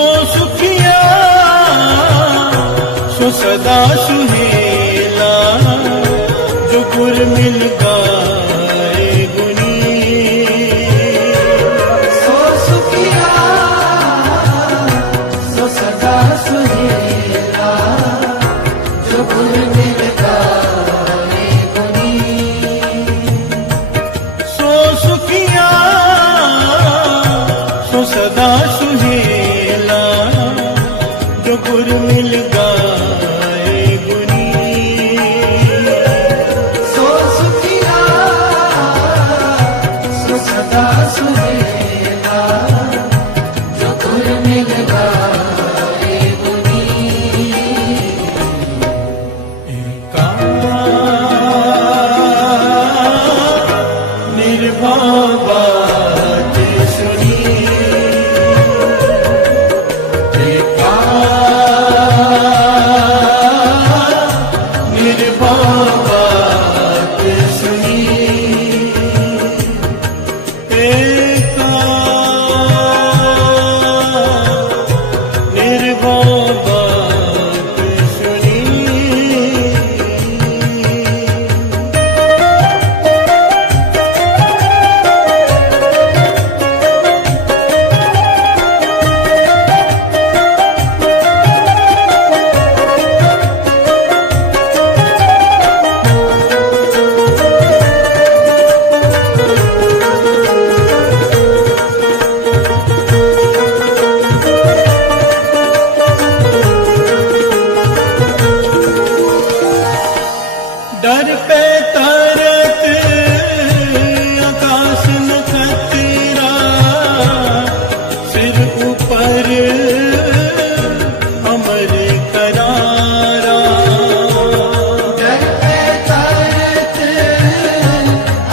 सो सुखिया सो सदा सुहेला, जो गुर मिल गाए गुनी। सो सुखिया सो सदा सुहेला, जो गुर मिल गाए गुनी। सो सुखिया सो सदा सुहेला, जो गुर मिल गाए गुनी। सो सुखिया सो सदा सुहेला, जो गुर मिल गाए गुनी। निर्भय बात सुनी, निर्भय बात सुनी। एका निर्भय बात सुनी। डर पे तरत आकाश न खतरा, सिर ऊपर अमर करारा। डर पे तरत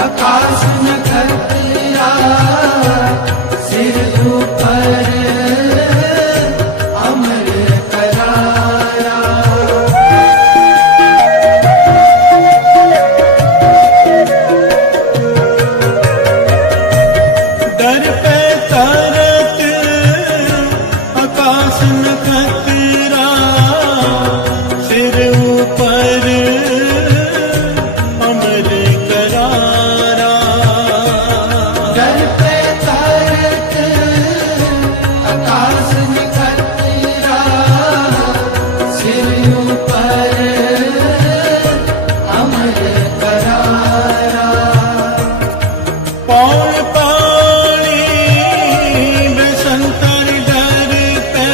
आकाश न खतरा, सिर ऊपर अमर करारा। डर पे तरत आकाश न खतरा, सिर ऊपर अमर करारा। डर पे तरत आकाश न खतरा, सिर ऊपर अमर करारा। पौड़ पानी बसंतर डर पे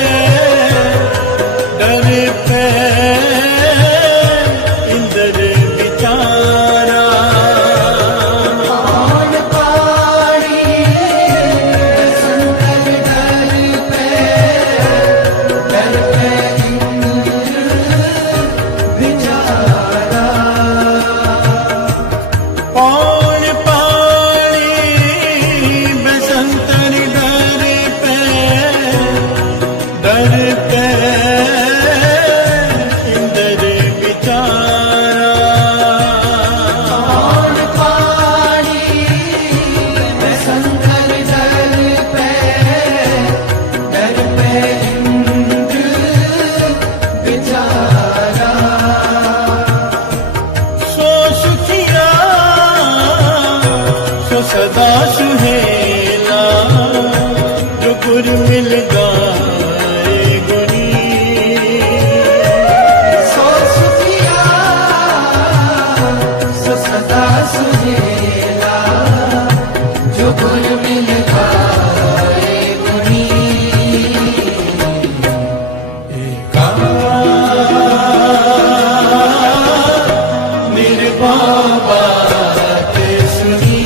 इंद्र बिचारा। पौड़ पानी बसंतर डर पे इंद्र बिचारा। पौड़ पानी बसंतर डर पे इंद्र बिचारा। पौड़ पानी बसंतर डर पे इंद्र बिचारा। सो सुखिया सो सदा सुहेला, जो गुर मिल गाए गुनी। सो सुखिया सो सदा सुहेला, जो गुर मिल गाए गुनी। निर्भय बात सुनी,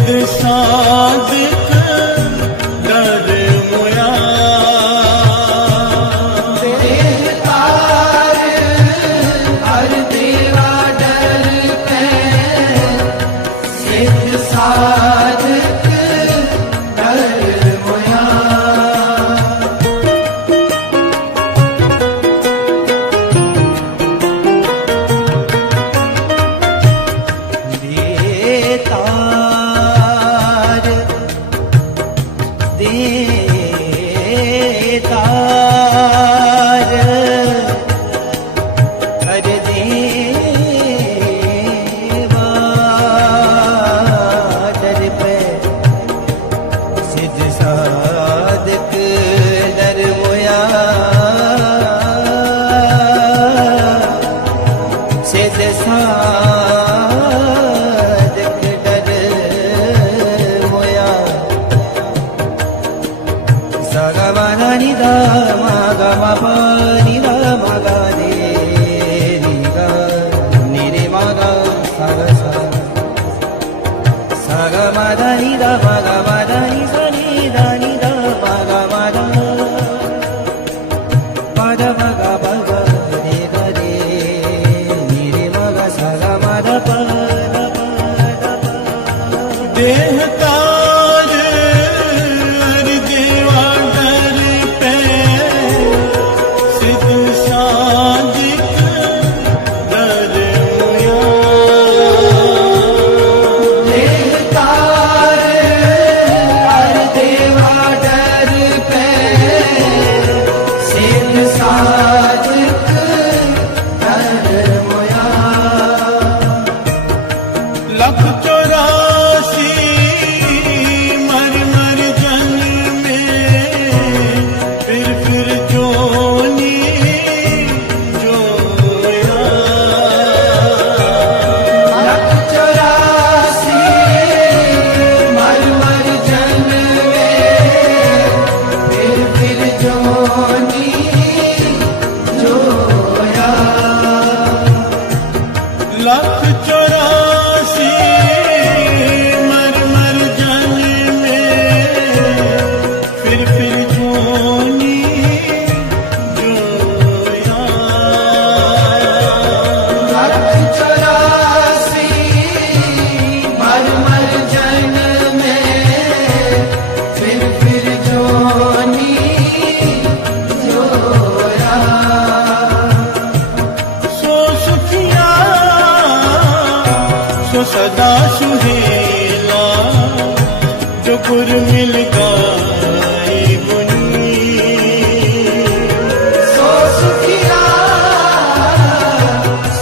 सिद्ध सादिक डर मोया देहतार हर देवा डर पे सिद्ध साधक डर मोया देतार देतार हर देवा डर पे सिद्ध साधक डर मोया सिद्ध साधक डर मोया सगमना निदा मगमा निदा मगा दे निगा निरे मगा सगसा सगमदा निदा मगमा निदा निदा निदा मगमा पद मगा पग रे रे निरे मगा सगमदा पद देहतार हर देवा डर पे सिद्ध सादिक डर मोया देहतार हर देवा डर पे सिद्ध साधक डर मोया लख 84 मर मर जन्मे फिर जोनी जोया लख 84 मर मर जन्मे फिर जोनी जोया लख 84 मर मर जन्मे फिर जोनी जोया लख 84 मर मर जन्मे फिर जोनी जोया सो सुखिया सो सदा सुहेला जो गुर मिल गाए गुनी सो सुखिया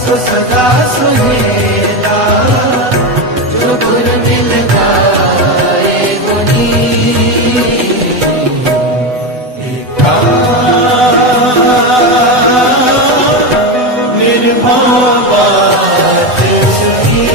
सो सदा सुहेला जो गुर मिल गाए गुनी निर्भय बात सुनी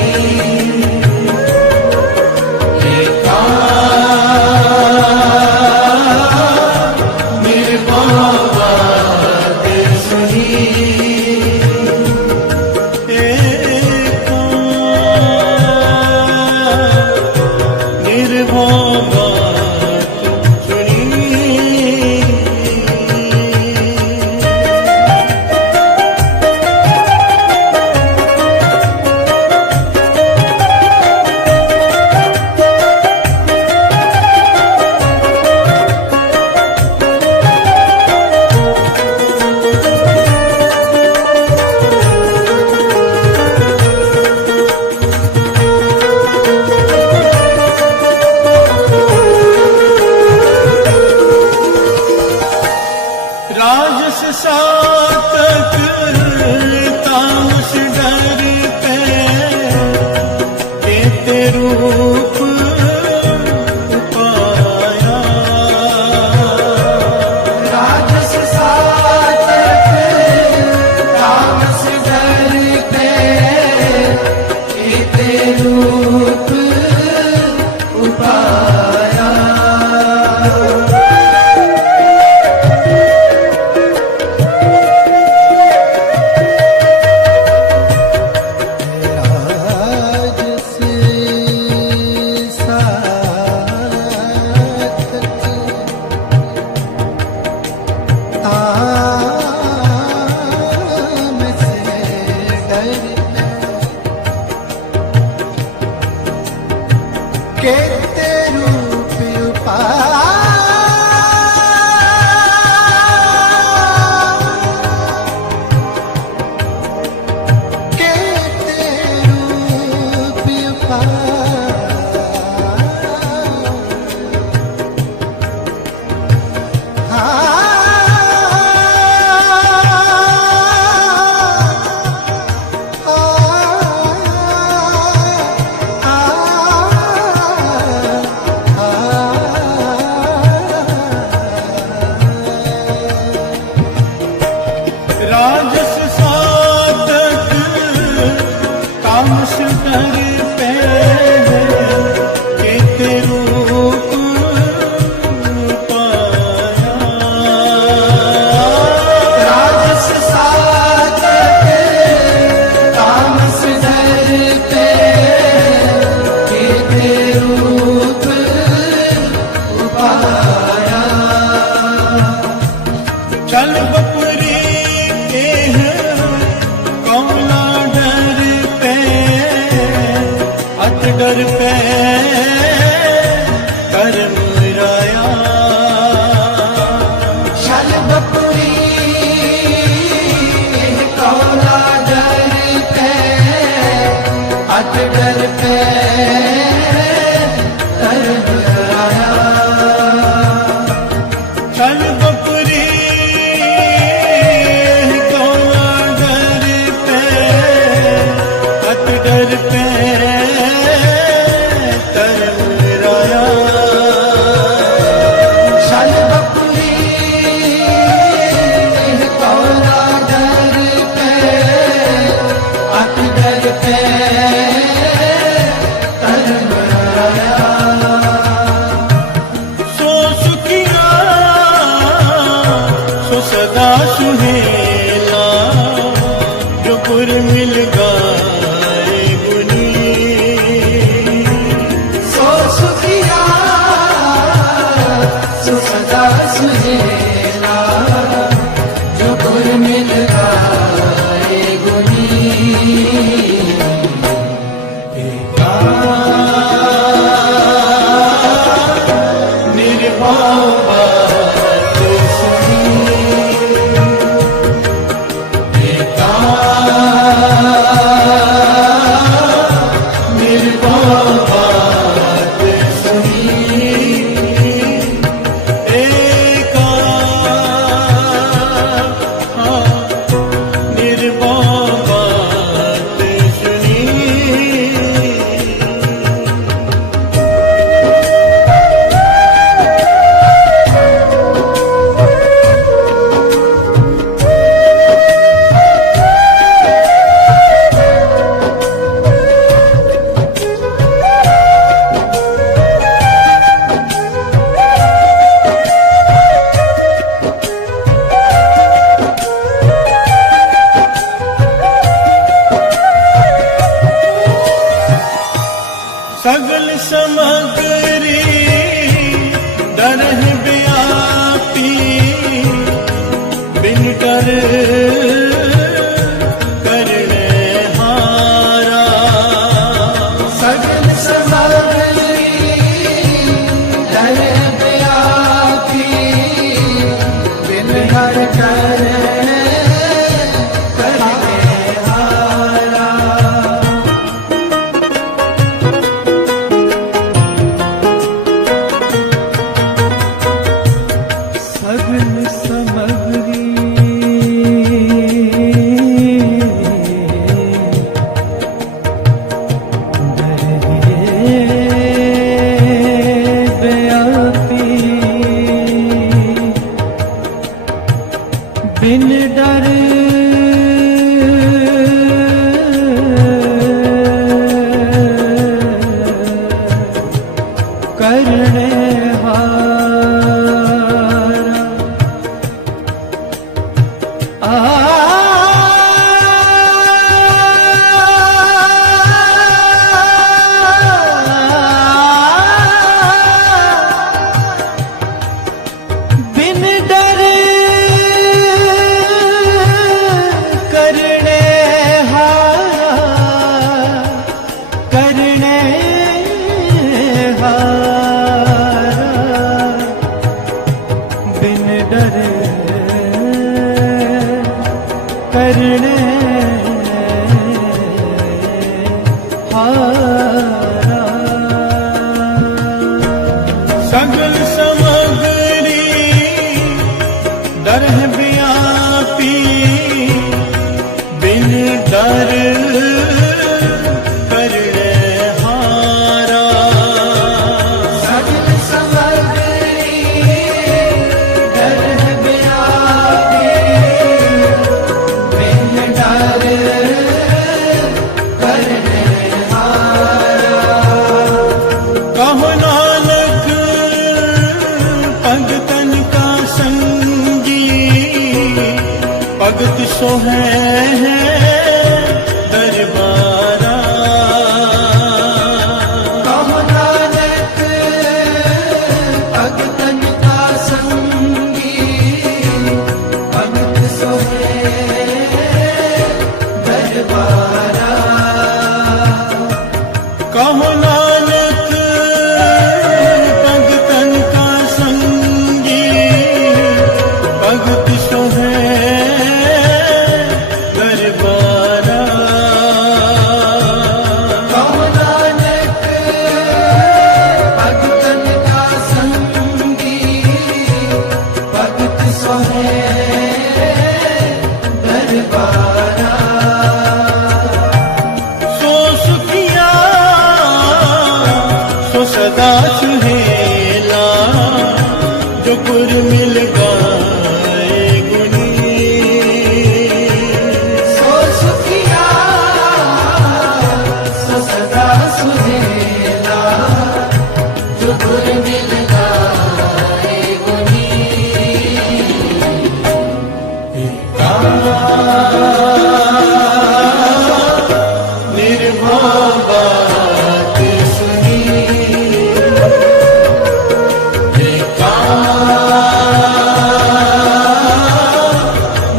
केते रूप उपाय राजस साधक तामस कर पे केते रूप पाया राजस साधक तामस धर पे केते रूप उपाया चल बपुरी कौला डर पे अत डर पे कर्म राया शल बपुरी कौला डर पे अत डर पे कर्म राया चल बपुरी कौला डर पे अत डर पे कर्म राया शल बपुरी कौला डर पे अत डर पे कर्म राया सो सुखिया सो सदा सुहेला जो पुर मिल गाए गुनी सो सुखिया सो सदा सुहेला जो गुर मिल गाए गुनी निर्भाव बात सुनी निर्भाव बात सुनी एका निर्भाव बात सुनी सगल समगरी दरह व्यापी बिन डर करने हारा सगल समगरी दर व्यापी बिन हर कर सगल समगरी व्यापी बिन डर करने बिन डर करने हारा करने हारा सगल समगरी दर है व्यापी बिन डर करने हारा सगल समगरी दर है व्यापी बिन डर करने हारा कहो नानक भगतन का संगी भगत सो है दरबारा कहो नानक भगतन का संगी भगत सो है दरबारा कहो नानक भगतन का संगी भगत सो है दरबारा कहो नानक भगतन का संगी भगत सो है दरबारा सो सुखिया सो सदा सुहेला जो गुर मिल गए गुनी सो सुखिया सो सदा सुहेला जो गुर मिल गाए गुनी निर्भय बात सुनी निर्भय बात सुनी एका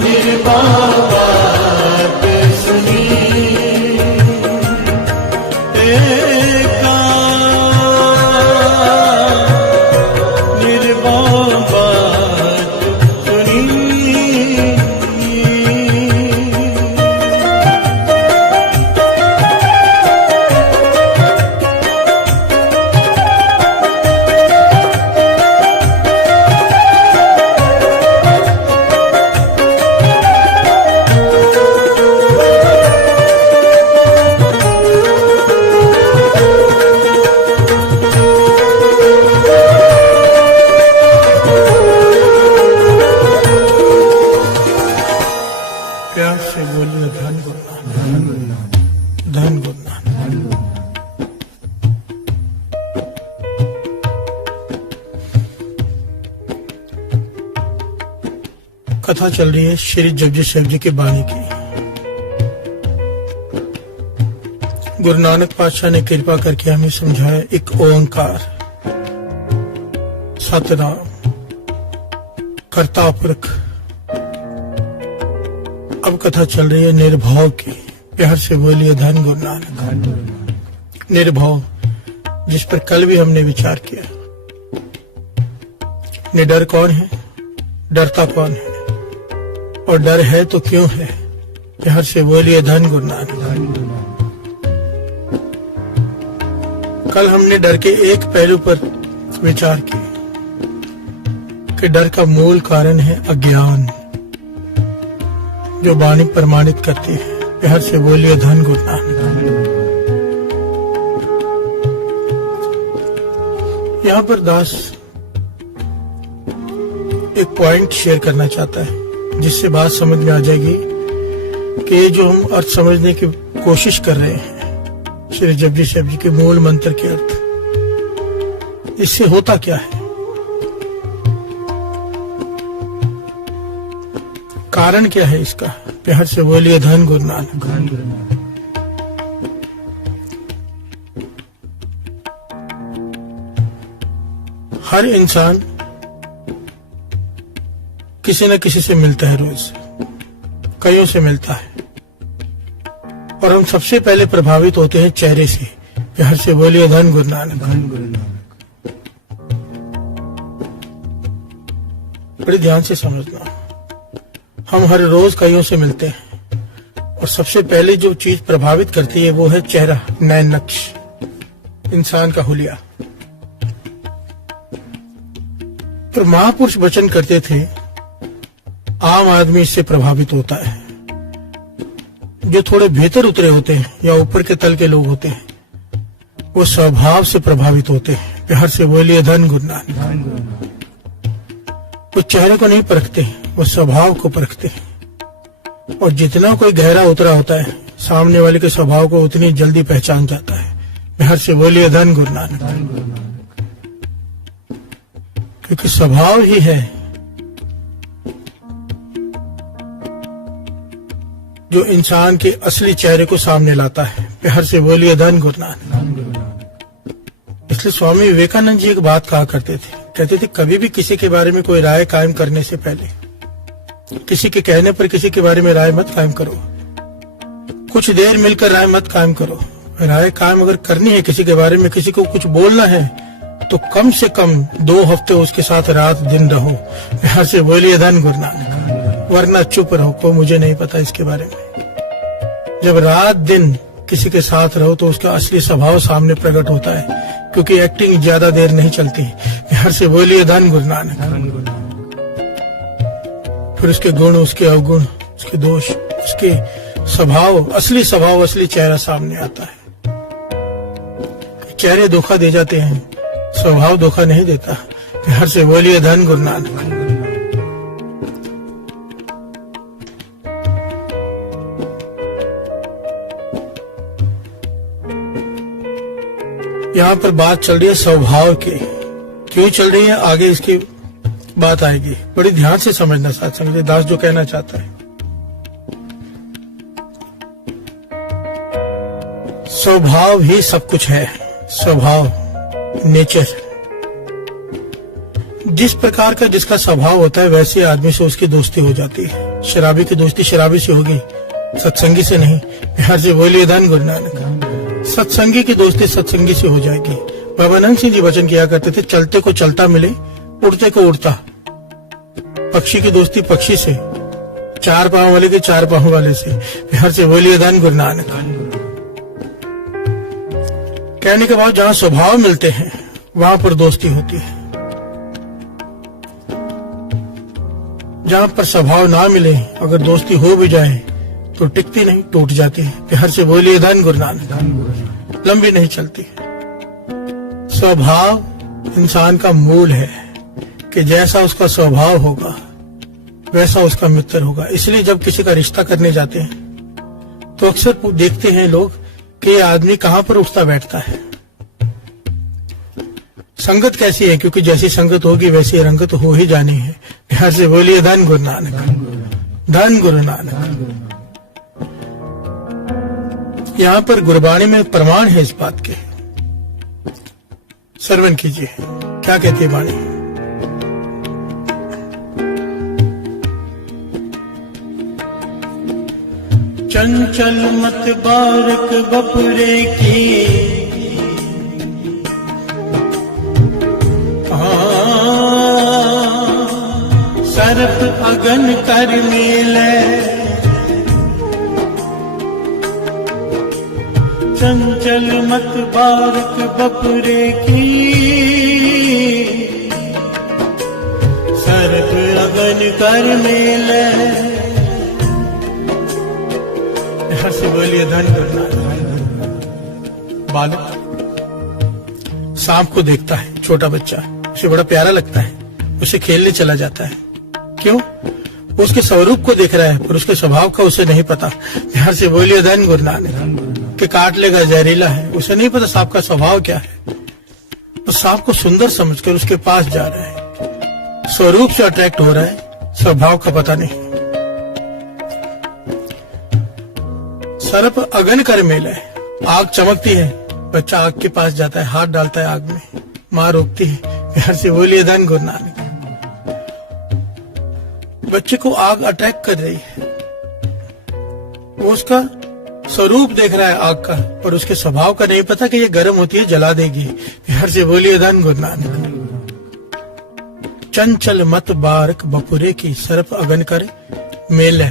निर्भय बात सुनी प्यार से बोलिए धन गुरु धन गुरु कथा चल रही है श्री जगजी साहिब जी की बाणी की। गुरु नानक पातशाह ने कृपा करके हमें समझाया एक ओंकार सतनाम कर्ता पुरख। अब कथा चल रही है निर्भव की। प्यार से बोलिए धन गुरु नानक। निर्भव जिस पर कल भी हमने विचार किया। निडर कौन है, डरता कौन है और डर है तो क्यों है। प्यार से बोलिए धन गुरु नानक। कल हमने डर के एक पहलू पर विचार किया कि डर का मूल कारण है अज्ञान, जो वाणी प्रमाणित करती है। प्यार से बोलिए धन गुरु नानक। यहाँ पर दास एक पॉइंट शेयर करना चाहता है जिससे बात समझ में आ जाएगी कि ये जो हम अर्थ समझने की कोशिश कर रहे हैं श्री जगजी साहिब जी के मूल मंत्र के अर्थ, इससे होता क्या है, कारण क्या है इसका। प्यार से बोलिए धन गुरु नानक। हर इंसान किसी न किसी से मिलता है, रोज कईयों से मिलता है और हम सबसे पहले प्रभावित होते हैं चेहरे से। प्यार से बोलिए धन गुरु नानक। बड़े ध्यान से समझना, हम हर रोज कईयों से मिलते हैं और सबसे पहले जो चीज प्रभावित करती है वो है चेहरा, नैन नक्श, इंसान का हुलिया। पर महापुरुष वचन करते थे, आम आदमी इससे प्रभावित होता है। जो थोड़े भीतर उतरे होते हैं या ऊपर के तल के लोग होते हैं, वो स्वभाव से प्रभावित होते हैं। प्यार से बोलिए धन गुरु नानक। वो चेहरे को नहीं परखते, वो स्वभाव को परखते हैं। और जितना कोई गहरा उतरा होता है, सामने वाले के स्वभाव को उतनी जल्दी पहचान जाता है। प्यार से बोलिए धन गुरु नानक। क्योंकि स्वभाव ही है जो इंसान के असली चेहरे को सामने लाता है। प्यार से बोलिए धन गुरु नानक। इसलिए स्वामी विवेकानंद जी एक बात कहा करते थे, कहते थे कभी भी किसी के बारे में कोई राय कायम करने से पहले, किसी के कहने पर किसी के बारे में राय मत कायम करो। कुछ देर मिलकर राय मत कायम करो। राय कायम अगर करनी है किसी के बारे में, किसी को कुछ बोलना है, तो कम से कम 2 हफ्ते उसके साथ रात दिन रहो। प्यार से बोलिए धन गुरु नानक। वरना चुप रहो, को मुझे नहीं पता इसके बारे में। जब रात दिन किसी के साथ रहो तो उसका असली स्वभाव सामने प्रकट होता है, क्योंकि एक्टिंग ज्यादा देर नहीं चलती। प्यार से बोलिए धन गुरु नानक। फिर उसके गुण, उसके अवगुण, उसके दोष, उसके स्वभाव, असली स्वभाव, असली चेहरा सामने आता है। चेहरे धोखा दे जाते हैं, स्वभाव धोखा नहीं देता। प्यार से बोलिए धन गुरु नानक। यहाँ पर बात चल रही है स्वभाव की। क्यों चल रही है, आगे इसकी बात आएगी। बड़ी ध्यान से समझना साथ समझे दास जो कहना चाहता है। स्वभाव ही सब कुछ है। स्वभाव, नेचर। जिस प्रकार का जिसका स्वभाव होता है, वैसे आदमी से उसकी दोस्ती हो जाती है। शराबी की दोस्ती शराबी से होगी, सत्संगी से नहीं। प्यार से बोलिए धन गुरु नानक। सत्संगी की दोस्ती सत्संगी से हो जाएगी। बाबा नंद सिंह जी वचन किया करते थे, चलते को चलता मिले, उड़ते को उड़ता। पक्षी की दोस्ती पक्षी से, 4 पांव वाले के 4 पांव वाले से। प्यार से बोलिए धन गुरु नानक। कहने के बाद जहाँ स्वभाव मिलते हैं वहां पर दोस्ती होती है। जहाँ पर स्वभाव ना मिले, अगर दोस्ती हो भी जाए तो टिकती नहीं, टूट जाती है। प्यार से बोलिए धन गुरु नानक। लंबी नहीं चलती। स्वभाव इंसान का मूल है कि जैसा उसका स्वभाव होगा वैसा उसका मित्र होगा। इसलिए जब किसी का रिश्ता करने जाते हैं तो अक्सर देखते हैं लोग कि ये आदमी कहाँ पर उठता बैठता है, संगत कैसी है, क्योंकि जैसी संगत होगी वैसी रंगत हो ही जानी है। प्यार से बोलिए धन गुरु नानक। धन गुरु नानक। यहाँ पर गुरबाणी में प्रमाण है इस बात के। श्रवण कीजिए क्या कहती है वाणी। चंचल मत बारक बपरे की, सर्प अगन कर मेले। चंचल मत बारक बपरे की, सर्प अगन कर मेले। से बोलिए धन करना। बालक सांप को देखता है, छोटा बच्चा, उसे बड़ा प्यारा लगता है, उसे खेलने चला जाता है। क्यों? वो उसके स्वरूप को देख रहा है, पर उसके स्वभाव का उसे नहीं पता। ध्यान से बोलिए धन गुरु नानक। कि काट लेगा, जहरीला है, उसे नहीं पता सांप का स्वभाव क्या है। तो सांप को सुंदर समझकर उसके पास जा रहा है, स्वरूप से अट्रैक्ट हो रहा है, स्वभाव का पता नहीं। सर्प अगन कर मेला है, आग चमकती है, बच्चा आग के पास जाता है, हाथ डालता है आग में, माँ रोकती है। प्यार से बोलिए धन गुरु नानक। बच्चे को आग अटैक कर रही है, वो उसका स्वरूप देख रहा है आग का, और उसके स्वभाव का नहीं पता कि ये गर्म होती है, जला देगी। प्यार से बोलिए धन गुरु नानक। चंचल मत बारक बपुरे की, सर्प अगन कर मेले।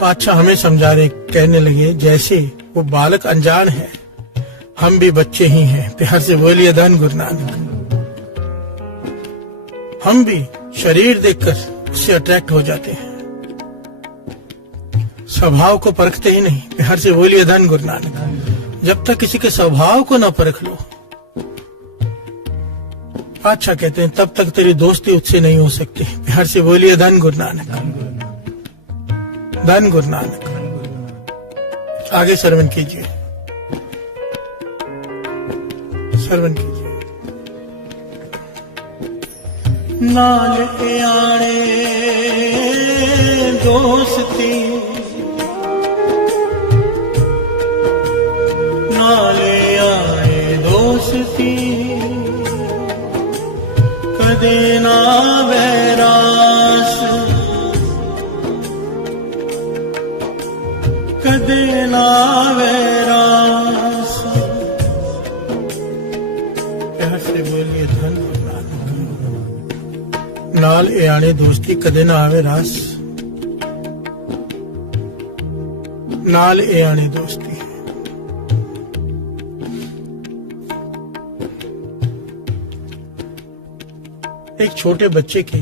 पातशाह हमें समझा रहे, कहने लगे जैसे वो बालक अनजान है, हम भी बच्चे ही हैं। प्यार से बोलिए धन गुरु नानक। हम भी शरीर देखकर उससे अट्रैक्ट हो जाते हैं, स्वभाव को परखते ही नहीं। प्यार से बोलिए धन गुरु नानक। जब तक किसी के स्वभाव को न परख लो, अच्छा कहते हैं, तब तक तेरी दोस्ती उससे नहीं हो सकती। प्यार से बोलिए धन गुरु नानक, धन गुरु नानक। आगे श्रवण कीजिए, श्रवण कीजिए। नाल आणे दोस्ती, नाले आए दोस्ती, कदे ना वैरास, कदे ना वैरास। प्यार से बोलिए धन गुरु नानक। नाल ए आने दोस्ती, कदे ना आवे रास। नाल ए आने दोस्ती। एक छोटे बच्चे की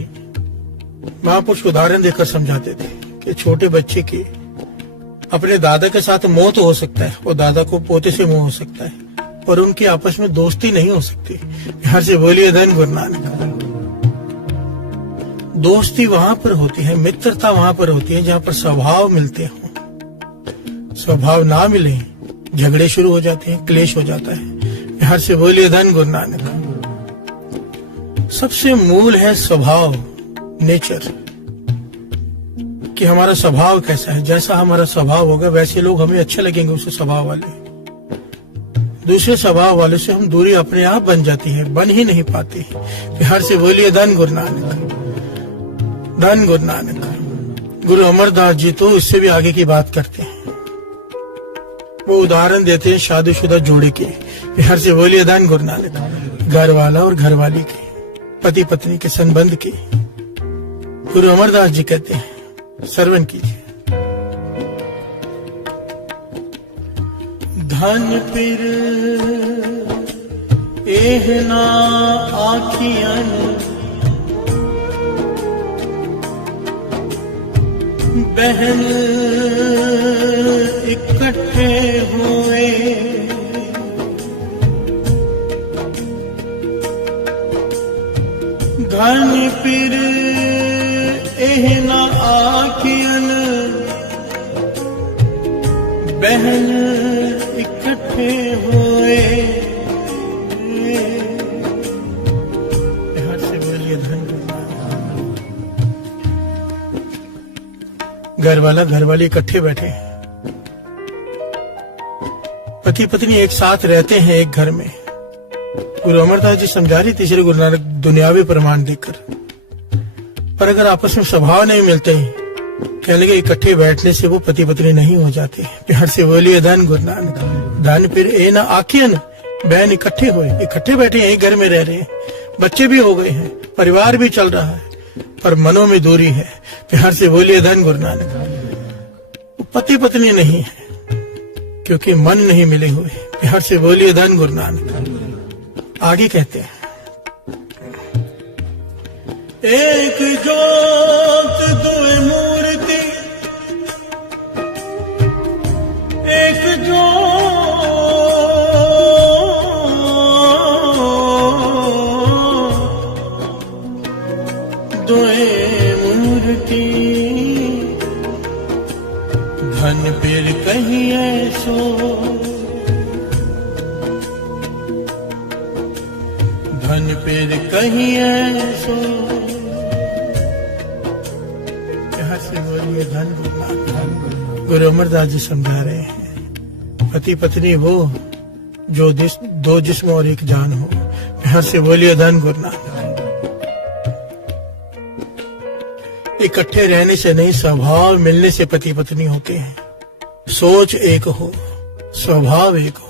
महापुरुष उदाहरण देकर समझाते थे कि छोटे बच्चे की अपने दादा के साथ मोह तो हो सकता है और दादा को पोते से मोह हो सकता है, पर उनकी आपस में दोस्ती नहीं हो सकती। यहां से बोलिए धन गुरु नानक। दोस्ती वहां पर होती है, मित्रता वहां पर होती है जहां पर स्वभाव मिलते हो। स्वभाव ना मिले, झगड़े शुरू हो जाते हैं, क्लेश हो जाता है। यहां से बोलिए धन गुरु नानक। सबसे मूल है स्वभाव, नेचर, कि हमारा स्वभाव कैसा है। जैसा हमारा स्वभाव होगा वैसे लोग हमें अच्छे लगेंगे उस स्वभाव वाले। दूसरे स्वभाव वाले से हम दूरी अपने आप बन जाती है, बन ही नहीं पाती। प्यार से बोलिए धन गुरु नानक, धन गुरु नानक। गुरु अमरदास जी तो इससे भी आगे की बात करते हैं। वो उदाहरण देते हैं शादीशुदा जोड़े के। प्यार से बोलिए धन गुरु नानक। घर वाला और घरवाली के, पति पत्नी के संबंध की गुरु अमरदास जी कहते हैं, श्रवण कीजिए। धन पिर एहना आखियन, बहन इकट्ठे हुए, धन पिर एहना आखियन, बहन इकट्ठे हुए। यहां से बोलिए धन। घर वाला घरवाली इकट्ठे बैठे, पति पत्नी एक साथ रहते हैं एक घर में। गुरु अमरदास जी समझा रही थी श्री गुरु नानक दुनियावी प्रमाण देकर, पर अगर आपस में स्वभाव नहीं मिलते, कहने लगे इकट्ठे बैठने से वो पति पत्नी नहीं हो जाते। प्यार से बोलिए धन गुरु नानक। धन फिर ए ना आखियन, बहन इकट्ठे हुए, इकट्ठे बैठे हैं, एक घर में रह रहे हैं, बच्चे भी हो गए हैं, परिवार भी चल रहा है, पर मनों में दूरी है। प्यार से बोलिए धन गुरु नानक। पति पत्नी नहीं है क्योंकि मन नहीं मिले हुए। प्यार से बोलिए धन गुरु नानक। आगे कहते हैं, एक जोत दुए मूर्ति, एक जोत दुए मूर्ति, धन फिर कहीं ऐसो, धन फिर कहीं ऐसो। यहां से बोलिए धन गुरु अमरदास जी समझा रहे हैं, पति पत्नी वो जो दो जिस्म और एक जान हो। यहां से बोलिए धन गुरु नानक। इकट्ठे रहने से नहीं, स्वभाव मिलने से पति पत्नी होते हैं। सोच एक हो, स्वभाव एक हो।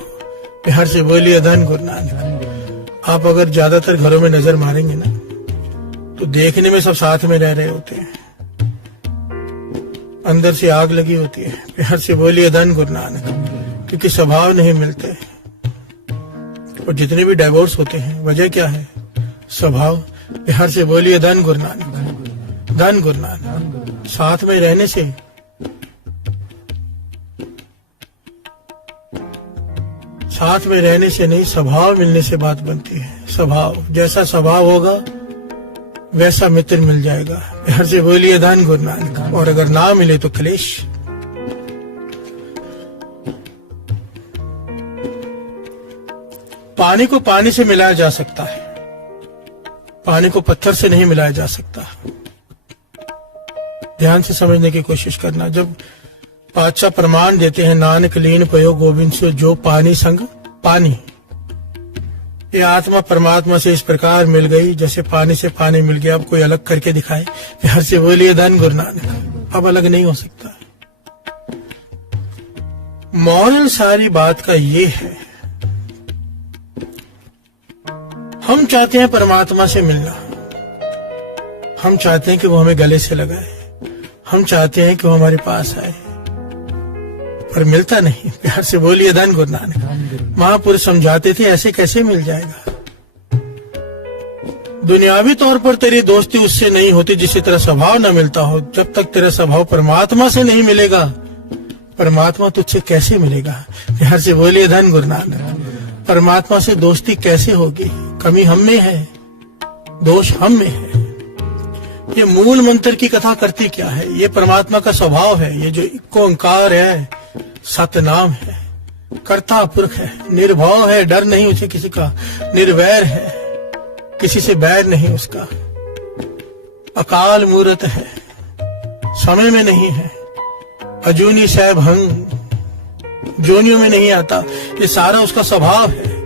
प्यार से बोलिए धन गुरु नानक। आप अगर ज्यादातर घरों में नजर मारेंगे ना, तो देखने में सब साथ में रह रहे होते हैं, अंदर से आग लगी होती है। प्यार से बोलिए धन गुरु नानक। क्योंकि स्वभाव नहीं मिलते, और जितने भी डाइवोर्स होते हैं वजह क्या है? स्वभाव। बिहार से बोलिए धन गुरु नानक, धन गुरु नानक। साथ में रहने से नहीं, स्वभाव मिलने से बात बनती है। स्वभाव, जैसा स्वभाव होगा वैसा मित्र मिल जाएगा। बिहार से बोलिए धन गुरु नानक। और अगर ना मिले तो क्लेश। पानी को पानी से मिलाया जा सकता है, पानी को पत्थर से नहीं मिलाया जा सकता। ध्यान से समझने की कोशिश करना। जब पातशाह प्रमाण देते हैं, नानक लीन पयो गोविंद से जो पानी संग पानी, ये आत्मा परमात्मा से इस प्रकार मिल गई जैसे पानी से पानी मिल गया। अब कोई अलग करके दिखाए। बिहार से बोलिए धन गुरु नानक। अब अलग नहीं हो सकता। मॉरल सारी बात का ये है, हम चाहते हैं परमात्मा से मिलना, हम चाहते हैं कि वो हमें गले से लगाए, हम चाहते हैं कि वो हमारे पास आए, पर मिलता नहीं। प्यार से बोलिए धन गुरु नानक। महापुरुष समझाते थे ऐसे कैसे मिल जाएगा। दुनियावी तौर पर तेरी दोस्ती उससे नहीं होती जिससे तेरा स्वभाव न मिलता हो। जब तक तेरा स्वभाव परमात्मा से नहीं मिलेगा, परमात्मा तुझसे कैसे मिलेगा। प्यार से बोलिए धन गुरु नानक। परमात्मा से दोस्ती कैसे होगी। कमी हम में है, दोष हम में है। ये मूल मंत्र की कथा करती क्या है। ये परमात्मा का स्वभाव है। ये जो इक्को ओंकार है, सतनाम है, कर्ता पुरख है, निर्भव है, डर नहीं उसे किसी का, निर्वैर है, किसी से बैर नहीं उसका, अकाल मूर्त है, समय में नहीं है, अजूनी सैभंग, जोनियों में नहीं आता। ये सारा उसका स्वभाव है।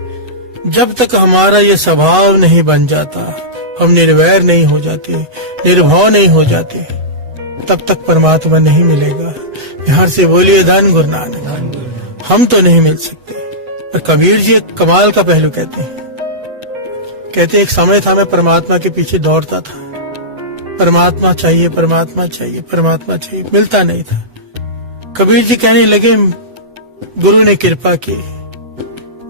जब तक हमारा ये स्वभाव नहीं बन जाता, हम निर्वैर नहीं हो जाते, निर्भव नहीं हो जाते, तब तक परमात्मा नहीं मिलेगा। बिहार से बोलिए धन गुरु नानक। हम तो नहीं मिल सकते। और कबीर जी एक कमाल का पहलू कहते एक समय था मैं परमात्मा के पीछे दौड़ता था, परमात्मा चाहिए, परमात्मा चाहिए, परमात्मा चाहिए, मिलता नहीं था। कबीर जी कहने लगे, गुरु ने कृपा की,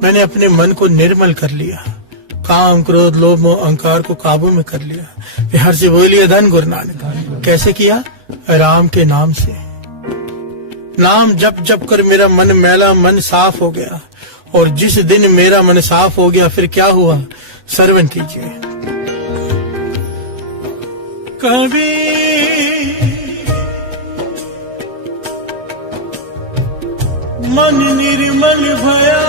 मैंने अपने मन को निर्मल कर लिया, काम क्रोध लोभ मोह अहंकार को काबू में कर लिया। बिहार से बोलिए धन गुरु नानक। कैसे किया। राम के नाम से। नाम जप जप कर मेरा मन मैला, मन साफ हो गया। और जिस दिन मेरा मन साफ हो गया फिर क्या हुआ, श्रवण कीजिए। कभी मन निर्मल भया,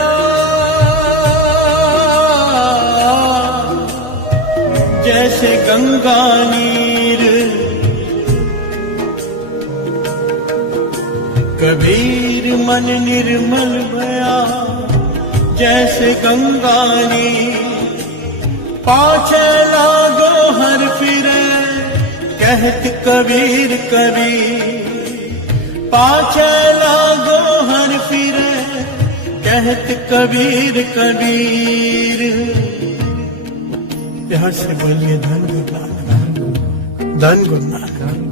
जैसे गंगा नीर। कबीर मन निर्मल भया, जैसे गंगा नीर। पाछे लागो हर फिरे, कहत कबीर कबीर। पाछे लागो हर फिरे, कहत कबीर कबीर। बिहार से बोलिए धन गुरु नानक, धन गुरु नानक।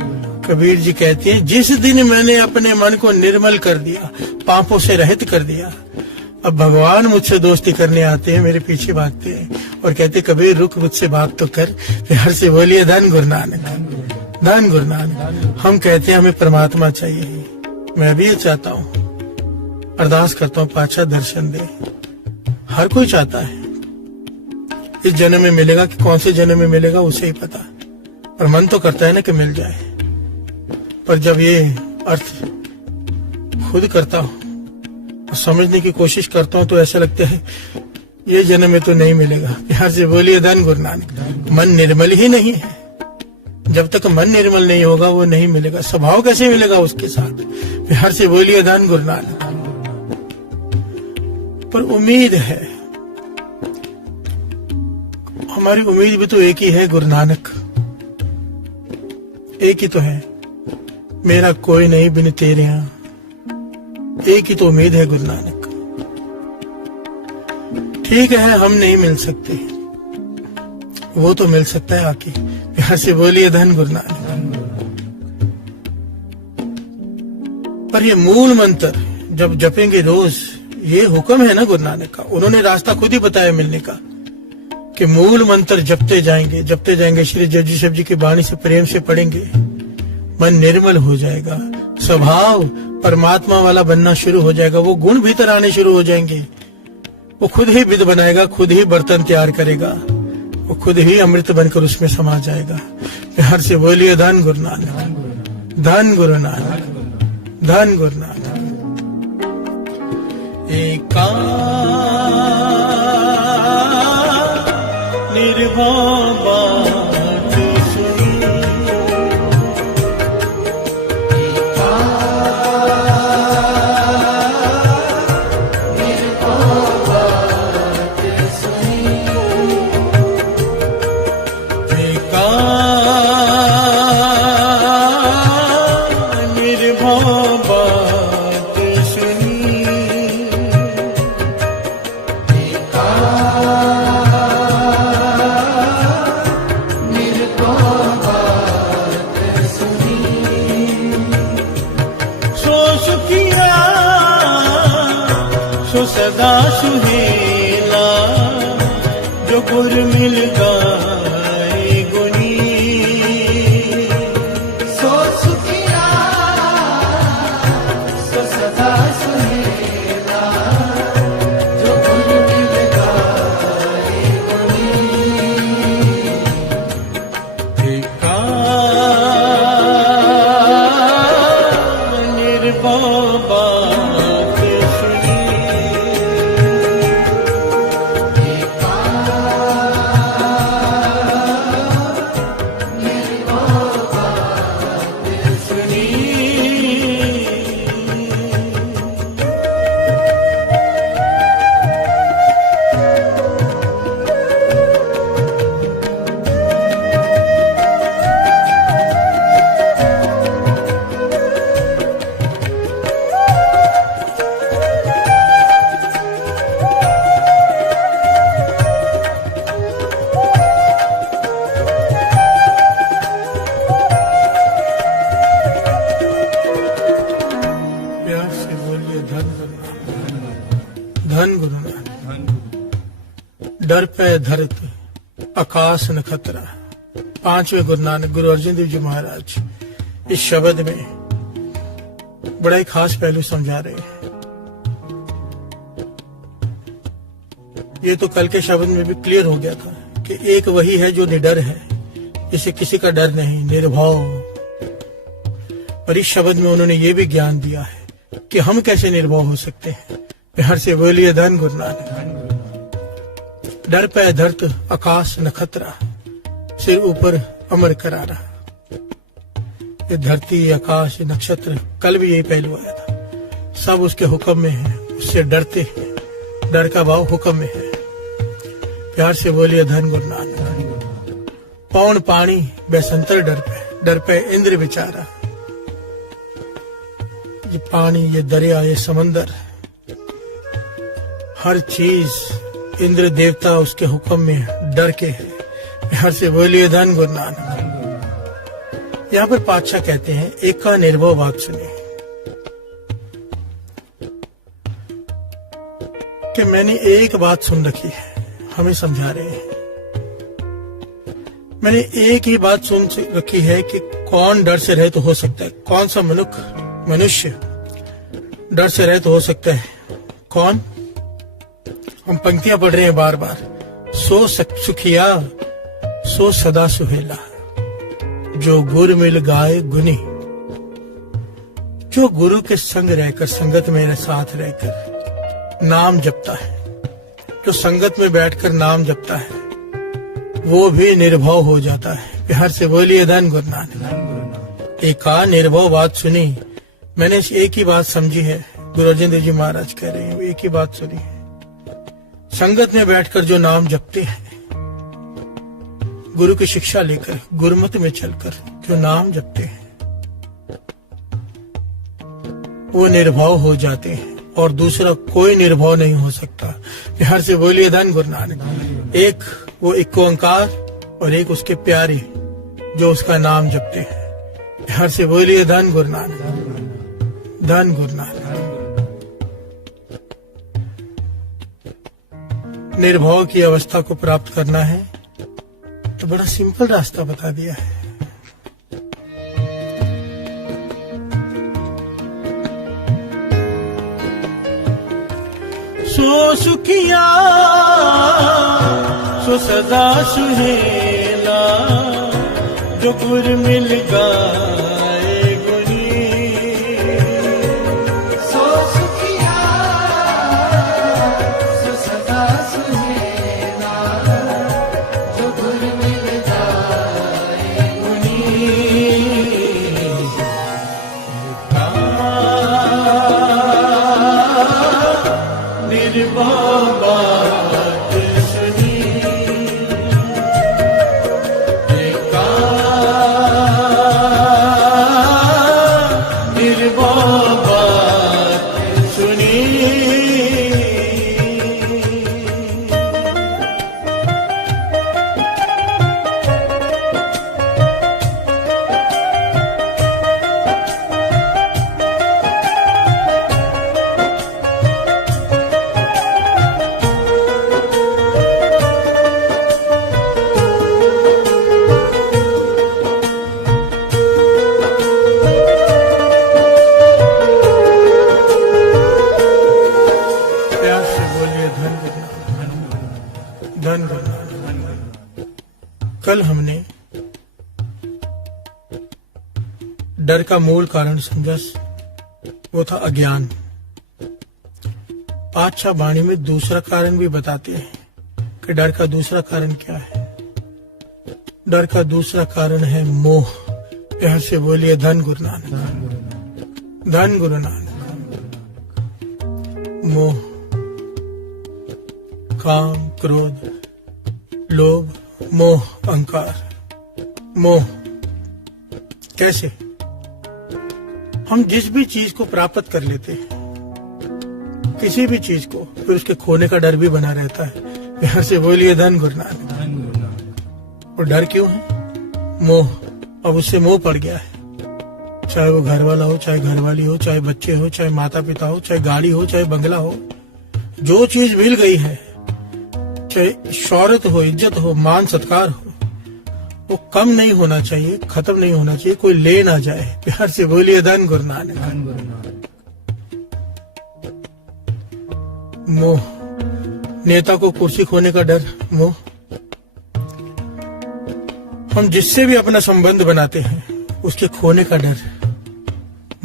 कबीर जी कहते हैं, जिस दिन मैंने अपने मन को निर्मल कर दिया, पापों से रहित कर दिया, अब भगवान मुझसे दोस्ती करने आते हैं, मेरे पीछे भागते हैं और कहते कबीर रुक, मुझसे बात तो कर। बिहार से बोलिए धन गुरु नानक, धन गुरु नानक। हम कहते हैं हमें परमात्मा चाहिए। मैं भी ये चाहता हूँ, अरदास करता हूँ पातशाह दर्शन दे। हर कोई चाहता है। इस जन्म में मिलेगा कि कौन से जन्म में मिलेगा उसे ही पता, पर मन तो करता है ना कि मिल जाए। पर जब ये अर्थ खुद करता हूँ और समझने की कोशिश करता हूँ तो ऐसा लगता है ये जन्म में तो नहीं मिलेगा। बिहार से बोलिए धन गुरु नानक। मन निर्मल ही नहीं है। जब तक मन निर्मल नहीं होगा वो नहीं मिलेगा। स्वभाव कैसे मिलेगा उसके साथ। बिहार से बोलिए धन गुरु नानक। पर उम्मीद है, हमारी उम्मीद भी तो एक ही है, गुरु नानक एक ही तो है। मेरा कोई नहीं बिन तेरे यहाँ, एक ही तो उम्मीद है गुरु नानक। ठीक है हम नहीं मिल सकते, वो तो मिल सकता है आके। यहां से बोलिए धन गुरु नानक। पर ये मूल मंत्र जब जपेंगे रोज, ये हुक्म है ना गुरु नानक का, उन्होंने रास्ता खुद ही बताया मिलने का। कि मूल मंत्र जपते जाएंगे श्री जपजी साहब जी की वाणी से प्रेम से पढ़ेंगे, मन निर्मल हो जाएगा, स्वभाव परमात्मा वाला बनना शुरू हो जाएगा, वो गुण भीतर आने शुरू हो जाएंगे, वो खुद ही विद बनाएगा, खुद ही बर्तन तैयार करेगा, वो खुद ही अमृत बनकर उसमें समा जाएगा। हर से बोलिए धन गुरु नानक, धन गुरु नानक, धन गुरु नानक। एका निर्भय बात सुनी, सो सदा सुहेला जो गुर मिल गाए गुनी, सो सुखिया सो सदा सुहेला जो गुरु मिल गाए गुनी। एका निर्भय बात सुनी, धन गुरु नानक। डर पे धरत आकाश न खतरा। पांचवें गुरु नानक गुरु अर्जुन देव जी महाराज इस शब्द में बड़ा ही खास पहलू समझा रहे हैं। ये तो कल के शब्द में भी क्लियर हो गया था कि एक वही है जो निडर है, जिसे किसी का डर नहीं, निर्भय। और इस शब्द में उन्होंने ये भी ज्ञान दिया है कि हम कैसे निर्भय हो सकते हैं। हर से बोलिए धन गुरु नानक। डर पे धरत आकाश न खतरा, सिर ऊपर अमर करारा। ये धरती, आकाश, नक्षत्र, कल भी यही पहलू आया था, सब उसके हुक्म में है, उससे डरते हैं। डर का भाव हुक्म में है। प्यार से बोलिए धन गुरु नानक। पौन पानी बेसंतर डर पे इंद्र विचारा। ये पानी, ये दरिया, ये समंदर, हर चीज इंद्र देवता उसके हुक्म में डर के है। हर से बोलिए धन गुरु नानक। यहाँ पर पातशाह कहते हैं एक का निर्भय बात सुने कि मैंने एक बात सुन रखी है, हमें समझा रहे हैं। मैंने एक ही बात सुन रखी है कि कौन डर से रहित हो सकता है, कौन सा मनुष्य डर से रहित हो सकता है। कौन? हम पंक्तियां पढ़ रहे हैं बार बार। सो सुखिया सो सदा सुहेला जो गुरु मिल गाए गुनी। जो गुरु के संग रहकर, संगत में साथ रहकर नाम जपता है, जो संगत में बैठकर नाम जपता है, वो भी निर्भय हो जाता है। प्यार से बोलिए धन गुरु नानक। एका निर्भय बात सुनी। मैंने एक ही बात समझी है, गुरु अर्जुन देव जी महाराज कह रहे हैं, एक ही बात सुनी है। संगत में बैठकर जो नाम जपते हैं, गुरु की शिक्षा लेकर, गुरुमत में चलकर जो नाम जपते हैं, वो निर्भय हो जाते हैं और दूसरा कोई निर्भय नहीं हो सकता। प्यार से बोलिए धन गुरु नानक। एक वो एक ओंकार और एक उसके प्यारे जो उसका नाम जपते हैं। प्यार से बोलिए धन गुरु नानक, धन गुरु नानक। निर्भय की अवस्था को प्राप्त करना है तो बड़ा सिंपल रास्ता बता दिया है। सो सुखिया सो सदा सुहेला, जो गुर मिल गाए गुनी। सो सुखिया सो सदा सुहेला, जो गुर मिल जाए गुनी। निर्बात सुनी, निर्बात सुनी। प्यार से बोलिए धन धन धन। कल हमने डर का मूल कारण समझा, वो था अज्ञान। आज वाणी में दूसरा कारण भी बताते हैं कि डर का दूसरा कारण क्या है। डर का दूसरा कारण है मोह। प्यार से बोलिए धन गुरु नानक, धन गुरु नानक। मोह, काम, क्रोध, लोभ, मोह, अहंकार। मोह कैसे? हम जिस भी चीज को प्राप्त कर लेते हैं, किसी भी चीज को, फिर उसके खोने का डर भी बना रहता है। प्यार से बोलिए धन गुरु नानक। और डर क्यों है? मोह। अब उससे मोह पड़ गया है, चाहे वो घर वाला हो, चाहे घरवाली हो, चाहे बच्चे हो, चाहे माता पिता हो, चाहे गाड़ी हो, चाहे बंगला हो। जो चीज मिल गई है, चाहे शौहरत हो, इज्जत हो, मान सत्कार हो, वो कम नहीं होना चाहिए, खत्म नहीं होना चाहिए, कोई ले ना जाए। प्यार से बोलिए धन गुरु नानक। मोह, नेता को कुर्सी खोने का डर, मोह। हम जिससे भी अपना संबंध बनाते हैं, उसके खोने का डर,